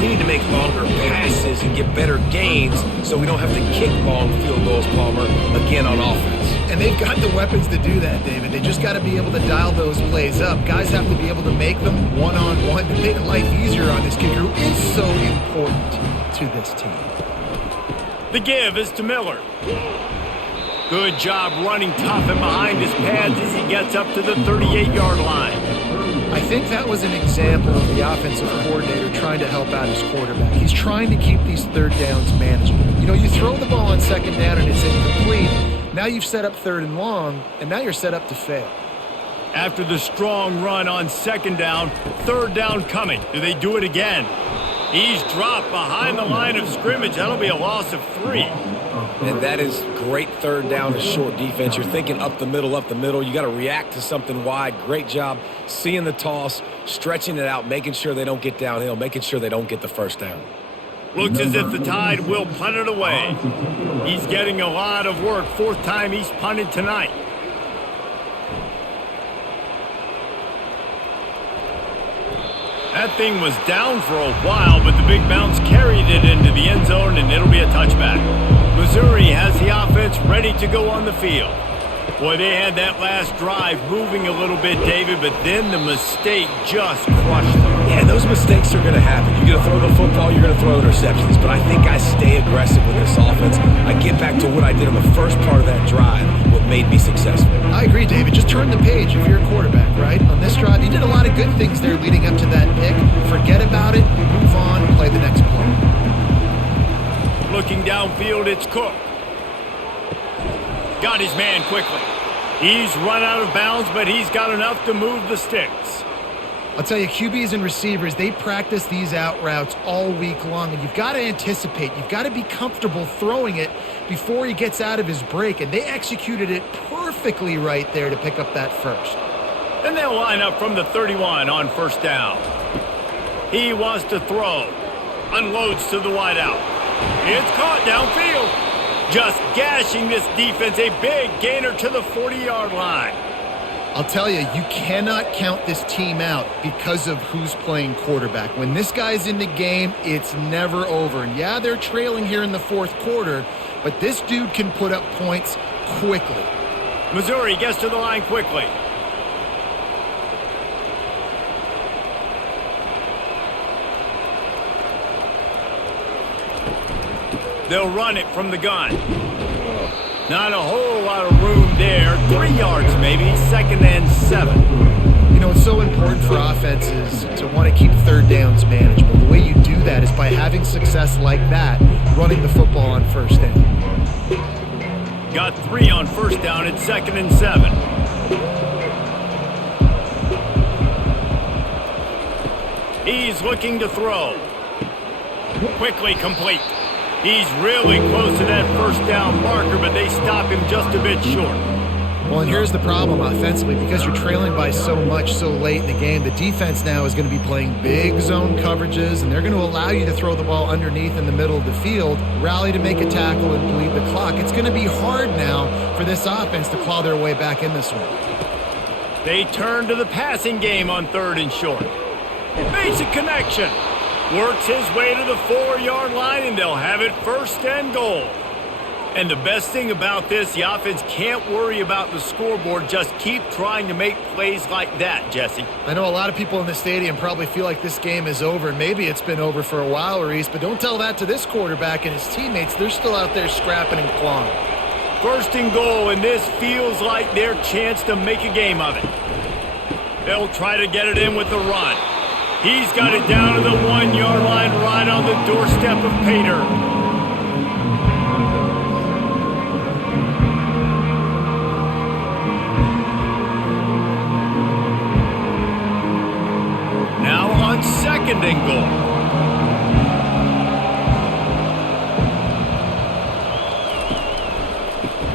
We need to make longer passes and get better gains so we don't have to kick long field goals, Palmer, again on offense. And they've got the weapons to do that, David. They just got to be able to dial those plays up. Guys have to be able to make them one-on-one to make life easier on this kicker, who is so important to this team. The give is to Miller. Good job running tough and behind his pads as he gets up to the 38-yard line. I think that was an example of the offensive coordinator trying to help out his quarterback. He's trying to keep these 3rd downs manageable. You know, you throw the ball on 2nd down and it's incomplete. Now you've set up 3rd and long, and now you're set up to fail. After the strong run on 2nd down, 3rd down coming. Do they do it again? He's dropped behind the line of scrimmage. That'll be a loss of 3. And that is great 3rd down to short defense. You're thinking up the middle. You got to react to something wide. Great job seeing the toss, stretching it out, making sure they don't get downhill, making sure they don't get the 1st down. Looks as if the Tide will punt it away. He's getting a lot of work. 4th time he's punted tonight. That thing was down for a while, but the big bounce carried it into the end zone, and it'll be a touchback. Missouri has the offense ready to go on the field. Boy, they had that last drive moving a little bit, David, but then the mistake just crushed them. Yeah, those mistakes are going to happen. You're going to throw the football, you're going to throw interceptions, but I think I stay aggressive with this offense. I get back to what I did on the first part of that drive, what made me successful. I agree, David. Just turn the page if you're a quarterback, right? On this drive, you did a lot of good things there leading up to that pick. Forget about it, move on, play the next play. Looking downfield, it's Cook. Got his man quickly. He's run out of bounds, but he's got enough to move the sticks. I'll tell you, QBs and receivers, they practice these out routes all week long, and you've got to anticipate. You've got to be comfortable throwing it before he gets out of his break, and they executed it perfectly right there to pick up that first. Then they'll line up from the 31 on first down. He wants to throw. Unloads to the wideout. It's caught downfield. Just gashing this defense, a big gainer to the 40-yard line. I'll tell you, you cannot count this team out because of who's playing quarterback. When this guy's in the game, it's never over. And yeah, they're trailing here in the fourth quarter, but this dude can put up points quickly. Missouri gets to the line quickly. They'll run it from the gun. Not a whole lot of room there. 3 yards maybe, 2nd and 7. You know, it's so important for offenses to want to keep third downs manageable. The way you do that is by having success like that, running the football on first down. Got 3 on first down at 2nd and 7. He's looking to throw. Quickly complete. He's really close to that first down marker, but they stop him just a bit short. Well, and here's the problem offensively. Because you're trailing by so much so late in the game, the defense now is going to be playing big zone coverages, and they're going to allow you to throw the ball underneath in the middle of the field, rally to make a tackle, and bleed the clock. It's going to be hard now for this offense to claw their way back in this one. They turn to the passing game on 3rd and short. Makes a connection. Works his way to the 4-yard line, and they'll have it 1st and goal. And the best thing about this, the offense can't worry about the scoreboard. Just keep trying to make plays like that, Jesse. I know a lot of people in the stadium probably feel like this game is over, and maybe it's been over for a while, Reese, but don't tell that to this quarterback and his teammates. They're still out there scrapping and clawing. 1st and goal, and this feels like their chance to make a game of it. They'll try to get it in with the run. He's got it down to the 1-yard line right on the doorstep of Pater. Now on 2nd and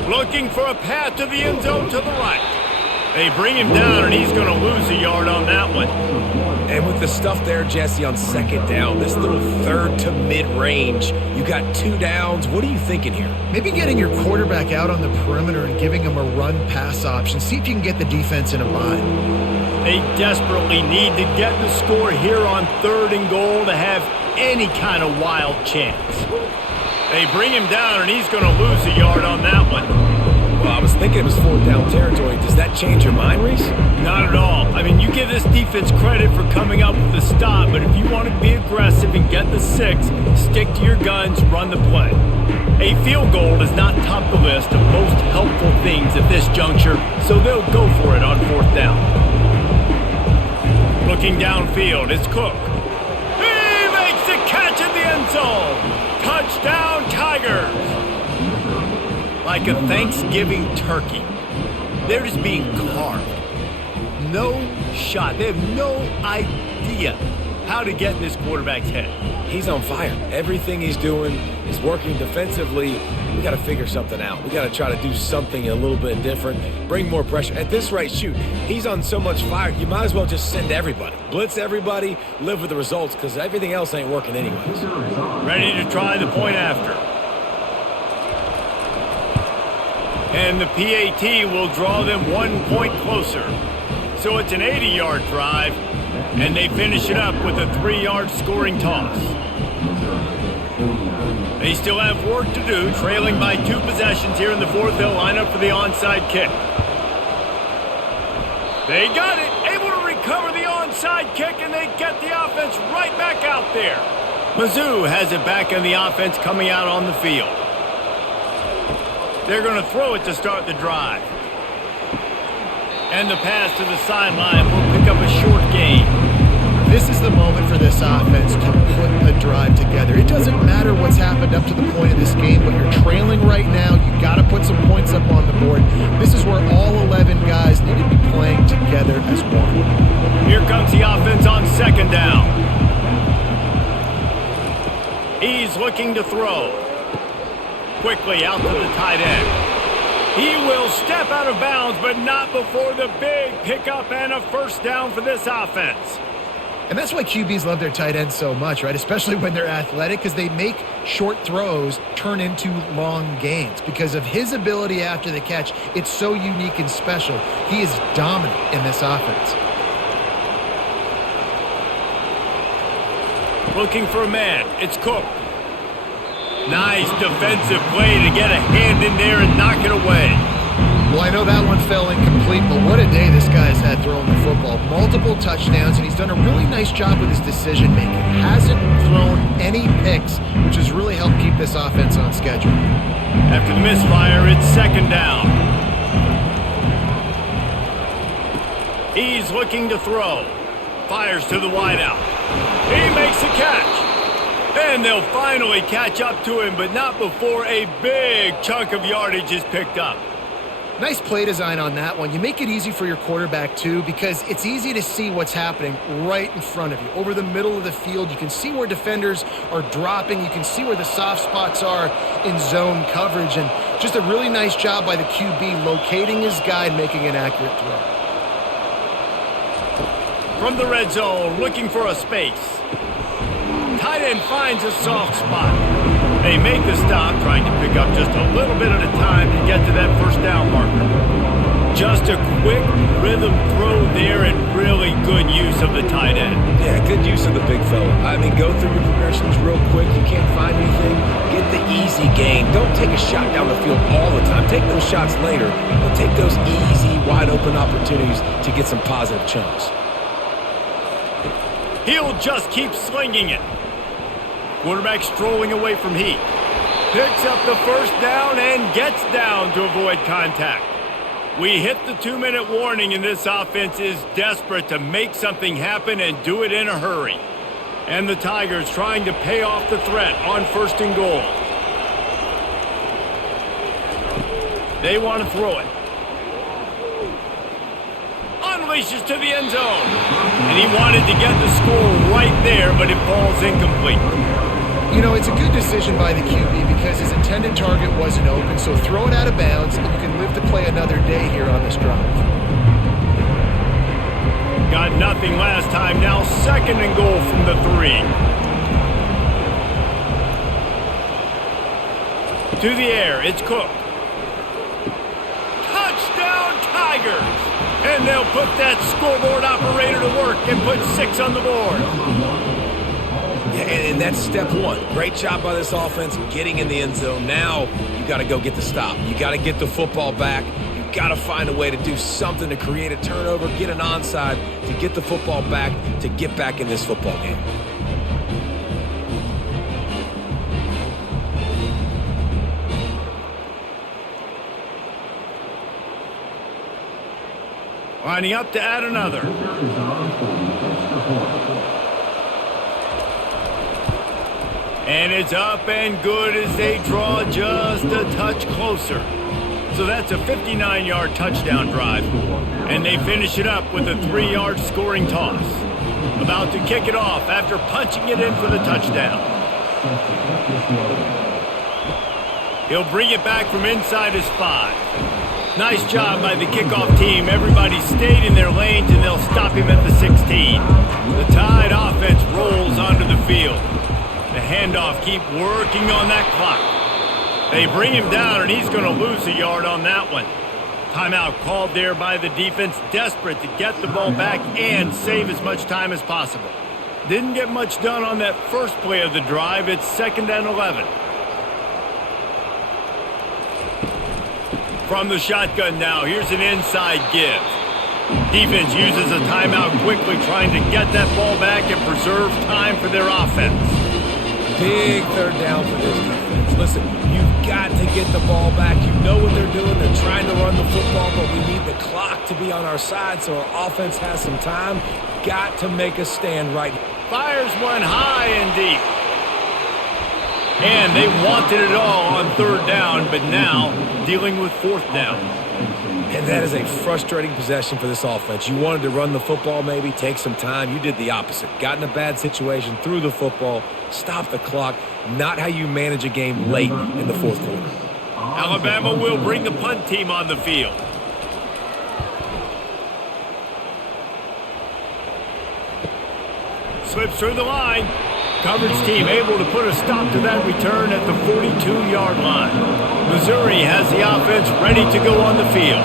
goal. Looking for a path to the end zone to the right. They bring him down, and he's going to lose a yard on that one. And with the stuff there, Jesse, on 2nd down, this little 3rd to mid-range, you got 2 downs. What are you thinking here? Maybe getting your quarterback out on the perimeter and giving him a run-pass option. See if you can get the defense in a bind. They desperately need to get the score here on 3rd and goal to have any kind of wild chance. They bring him down, and he's going to lose a yard on that one. Well, I was thinking it was 4th down territory. Does that change your mind, Reese? Not at all. I mean, you give this defense credit for coming up with the stop, but if you want to be aggressive and get the 6, stick to your guns, run the play. A field goal does not top the list of most helpful things at this juncture, so they'll go for it on 4th down. Looking downfield, it's Cook. He makes the catch in the end zone. Touchdown, Tigers. Like a Thanksgiving turkey. They're just being carved. No shot. They have no idea how to get in this quarterback's head. He's on fire. Everything he's doing is working defensively. We got to figure something out. We got to try to do something a little bit different, bring more pressure. At this rate, shoot, he's on so much fire, you might as well just send everybody. Blitz everybody, live with the results, because everything else ain't working anyways. Ready to try the point after. And the PAT will draw them 1 point closer. So it's an 80-yard drive, and they finish it up with a 3-yard scoring toss. They still have work to do, trailing by 2 possessions here in the fourth. They'll line up for the onside kick. They got it, able to recover the onside kick, and they get the offense right back out there. Mizzou has it back in the offense coming out on the field. They're going to throw it to start the drive. And the pass to the sideline will pick up a short gain. This is the moment for this offense to put a drive together. It doesn't matter what's happened up to the point of this game, but you're trailing right now. You got to put some points up on the board. This is where all 11 guys need to be playing together as one. Here comes the offense on second down. He's looking to throw. Quickly out to the tight end. He will step out of bounds, but not before the big pickup and a first down for this offense. And that's why QBs love their tight ends so much, right? Especially when they're athletic, because they make short throws turn into long gains. Because of his ability after the catch, it's so unique and special. He is dominant in this offense. Looking for a man. It's Cook. Nice defensive play to get a hand in there and knock it away. Well, I know that one fell incomplete, but what a day this guy's had throwing the football. Multiple touchdowns, and he's done a really nice job with his decision-making. Hasn't thrown any picks, which has really helped keep this offense on schedule. After the misfire, it's second down. He's looking to throw. Fires to the wideout. He makes the catch. And they'll finally catch up to him, but not before a big chunk of yardage is picked up. Nice play design on that one. You make it easy for your quarterback, too, because it's easy to see what's happening right in front of you. Over the middle of the field, you can see where defenders are dropping. You can see where the soft spots are in zone coverage. And just a really nice job by the QB locating his guy and making an accurate throw. From the red zone, looking for a space. Tight end finds a soft spot. They make the stop, trying to pick up just a little bit at a time to get to that first down marker. Just a quick rhythm throw there and really good use of the tight end. Yeah, good use of the big fella. I mean, go through your progressions real quick. You can't find anything. Get the easy gain. Don't take a shot down the field all the time. Take those shots later, but take those easy, wide-open opportunities to get some positive chunks. He'll just keep slinging it. Quarterback strolling away from heat. Picks up the first down and gets down to avoid contact. We hit the 2-minute warning, and this offense is desperate to make something happen and do it in a hurry. And the Tigers trying to pay off the threat on first and goal. They want to throw it. Unleashes to the end zone. And he wanted to get the score right there, but it falls incomplete. You know, it's a good decision by the QB because his intended target wasn't open, so throw it out of bounds, and you can live to play another day here on this drive. Got nothing last time, now second and goal from the 3. To the air, it's Cook. Touchdown Tigers! And they'll put that scoreboard operator to work and put 6 on the board. Yeah, and that's step one. Great job by this offense getting in the end zone. Now you got to go get the stop. You got to get the football back. You got to find a way to do something to create a turnover, get an onside, to get the football back, to get back in this football game. Lining up to add another. And it's up and good as they draw just a touch closer. So that's a 59-yard touchdown drive. And they finish it up with a 3-yard scoring toss. About to kick it off after punching it in for the touchdown. He'll bring it back from inside his 5. Nice job by the kickoff team. Everybody stayed in their lanes, and they'll stop him at the 16. The Tide offense rolls onto the field. The handoff, keep working on that clock. They bring him down, and he's going to lose a yard on that one. Timeout called there by the defense, desperate to get the ball back and save as much time as possible. Didn't get much done on that first play of the drive. It's 2nd and 11. From the shotgun now, here's an inside give. Defense uses a timeout quickly, trying to get that ball back and preserve time for their offense. Big third down for this defense. Listen, you've got to get the ball back. You know what they're doing. They're trying to run the football, but we need the clock to be on our side so our offense has some time. Got to make a stand right now. Fires one high and deep. And they wanted it all on third down, but now dealing with fourth down. And that is a frustrating possession for this offense. You wanted to run the football, maybe take some time. You did the opposite. Got in a bad situation, threw the football, stopped the clock. Not how you manage a game late in the fourth quarter. Alabama will bring the punt team on the field. Slips through the line. Coverage team able to put a stop to that return at the 42-yard line. Missouri has the offense ready to go on the field.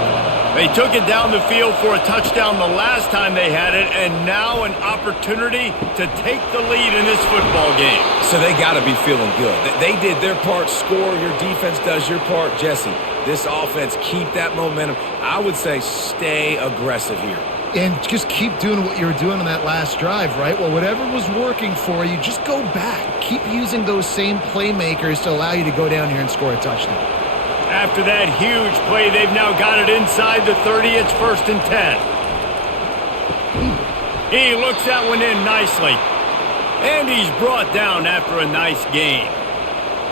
They took it down the field for a touchdown the last time they had it, and now an opportunity to take the lead in this football game. So they got to be feeling good. They did their part, score. Your defense does your part. Jesse, this offense, keep that momentum. I would say stay aggressive here. And just keep doing what you were doing on that last drive, right? Well, whatever was working for you, just go back. Keep using those same playmakers to allow you to go down here and score a touchdown. After that huge play, they've now got it inside the 30. It's 1st and 10. He looks that one in nicely. And he's brought down after a nice gain.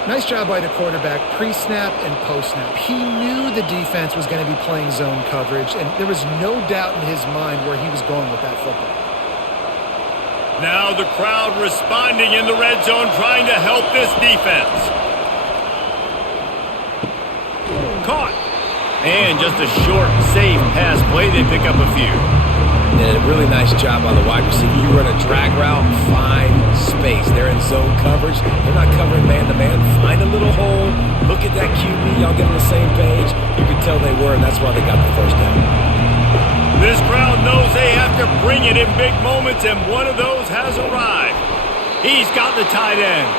Nice job by the quarterback, pre-snap and post-snap. He knew the defense was going to be playing zone coverage, and there was no doubt in his mind where he was going with that football. Now the crowd responding in the red zone, trying to help this defense. Caught. And just a short, safe pass play. They pick up a few. And a really nice job by the wide receiver. You run a drag route, find space. They're in zone coverage. They're not covering man-to-man. Find a little hole. Look at that QB. Y'all get on the same page. You can tell they were, and that's why they got the first down. This crowd knows they have to bring it in big moments, and one of those has arrived. He's got the tight end.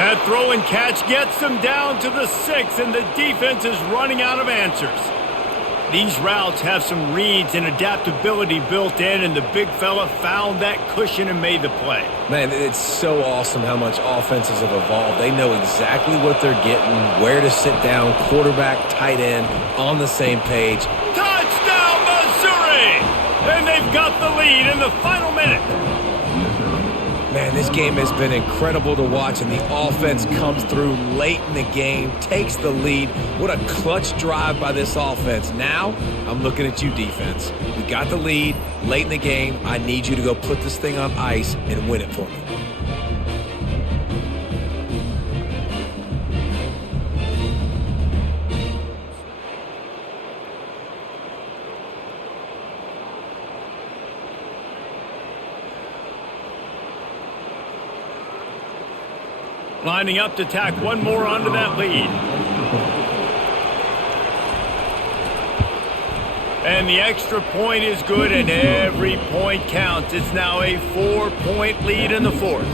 That throw and catch gets them down to the 6, and the defense is running out of answers. These routes have some reads and adaptability built in, and the big fella found that cushion and made the play. Man, it's so awesome how much offenses have evolved. They know exactly what they're getting, where to sit down, quarterback, tight end, on the same page. Touchdown, Missouri! And they've got the lead in the final minute. Man, this game has been incredible to watch, and the offense comes through late in the game, takes the lead. What a clutch drive by this offense. Now, I'm looking at you, defense. We got the lead late in the game. I need you to go put this thing on ice and win it for me. Lining up to tack one more onto that lead. And the extra point is good, and every point counts. It's now a 4-point lead in the fourth.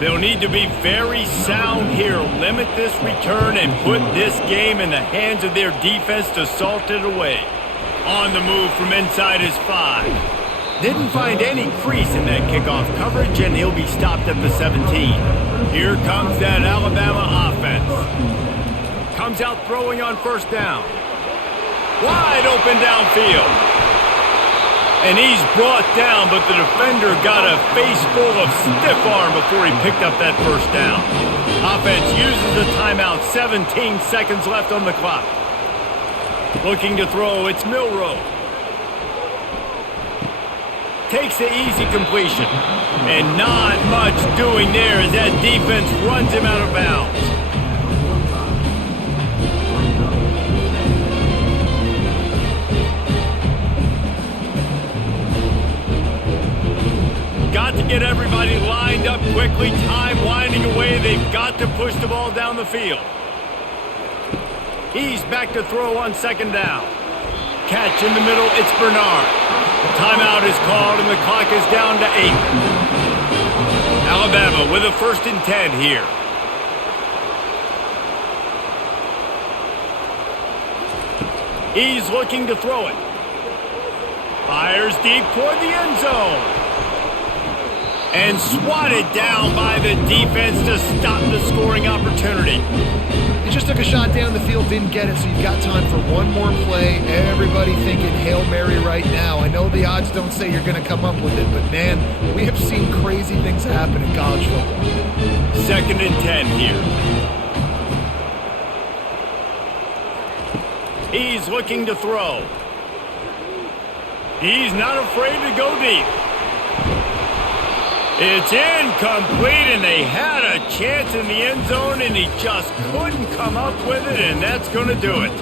They'll need to be very sound here, limit this return, and put this game in the hands of their defense to salt it away. On the move from inside his 5. Didn't find any crease in that kickoff coverage, and he'll be stopped at the 17. Here comes that Alabama offense. Comes out throwing on first down. Wide open downfield. And he's brought down, but the defender got a face full of stiff arm before he picked up that first down. Offense uses a timeout, 17 seconds left on the clock. Looking to throw, it's Milroe. Takes the easy completion. And not much doing there as that defense runs him out of bounds. Got to get everybody lined up quickly. Time winding away. They've got to push the ball down the field. He's back to throw on second down. Catch in the middle. It's Bernard. Timeout is called, and the clock is down to 8. Alabama with a 1st and 10 here. He's looking to throw it. Fires deep toward the end zone. And swatted down by the defense to stop the scoring opportunity. He just took a shot down the field, didn't get it, so you've got time for one more play. Everybody thinking Hail Mary right now. I know the odds don't say you're going to come up with it, but man, we have seen crazy things happen in college football. 2nd and 10 here. He's looking to throw. He's not afraid to go deep. It's incomplete, and they had a chance in the end zone, and he just couldn't come up with it, and that's going to do it.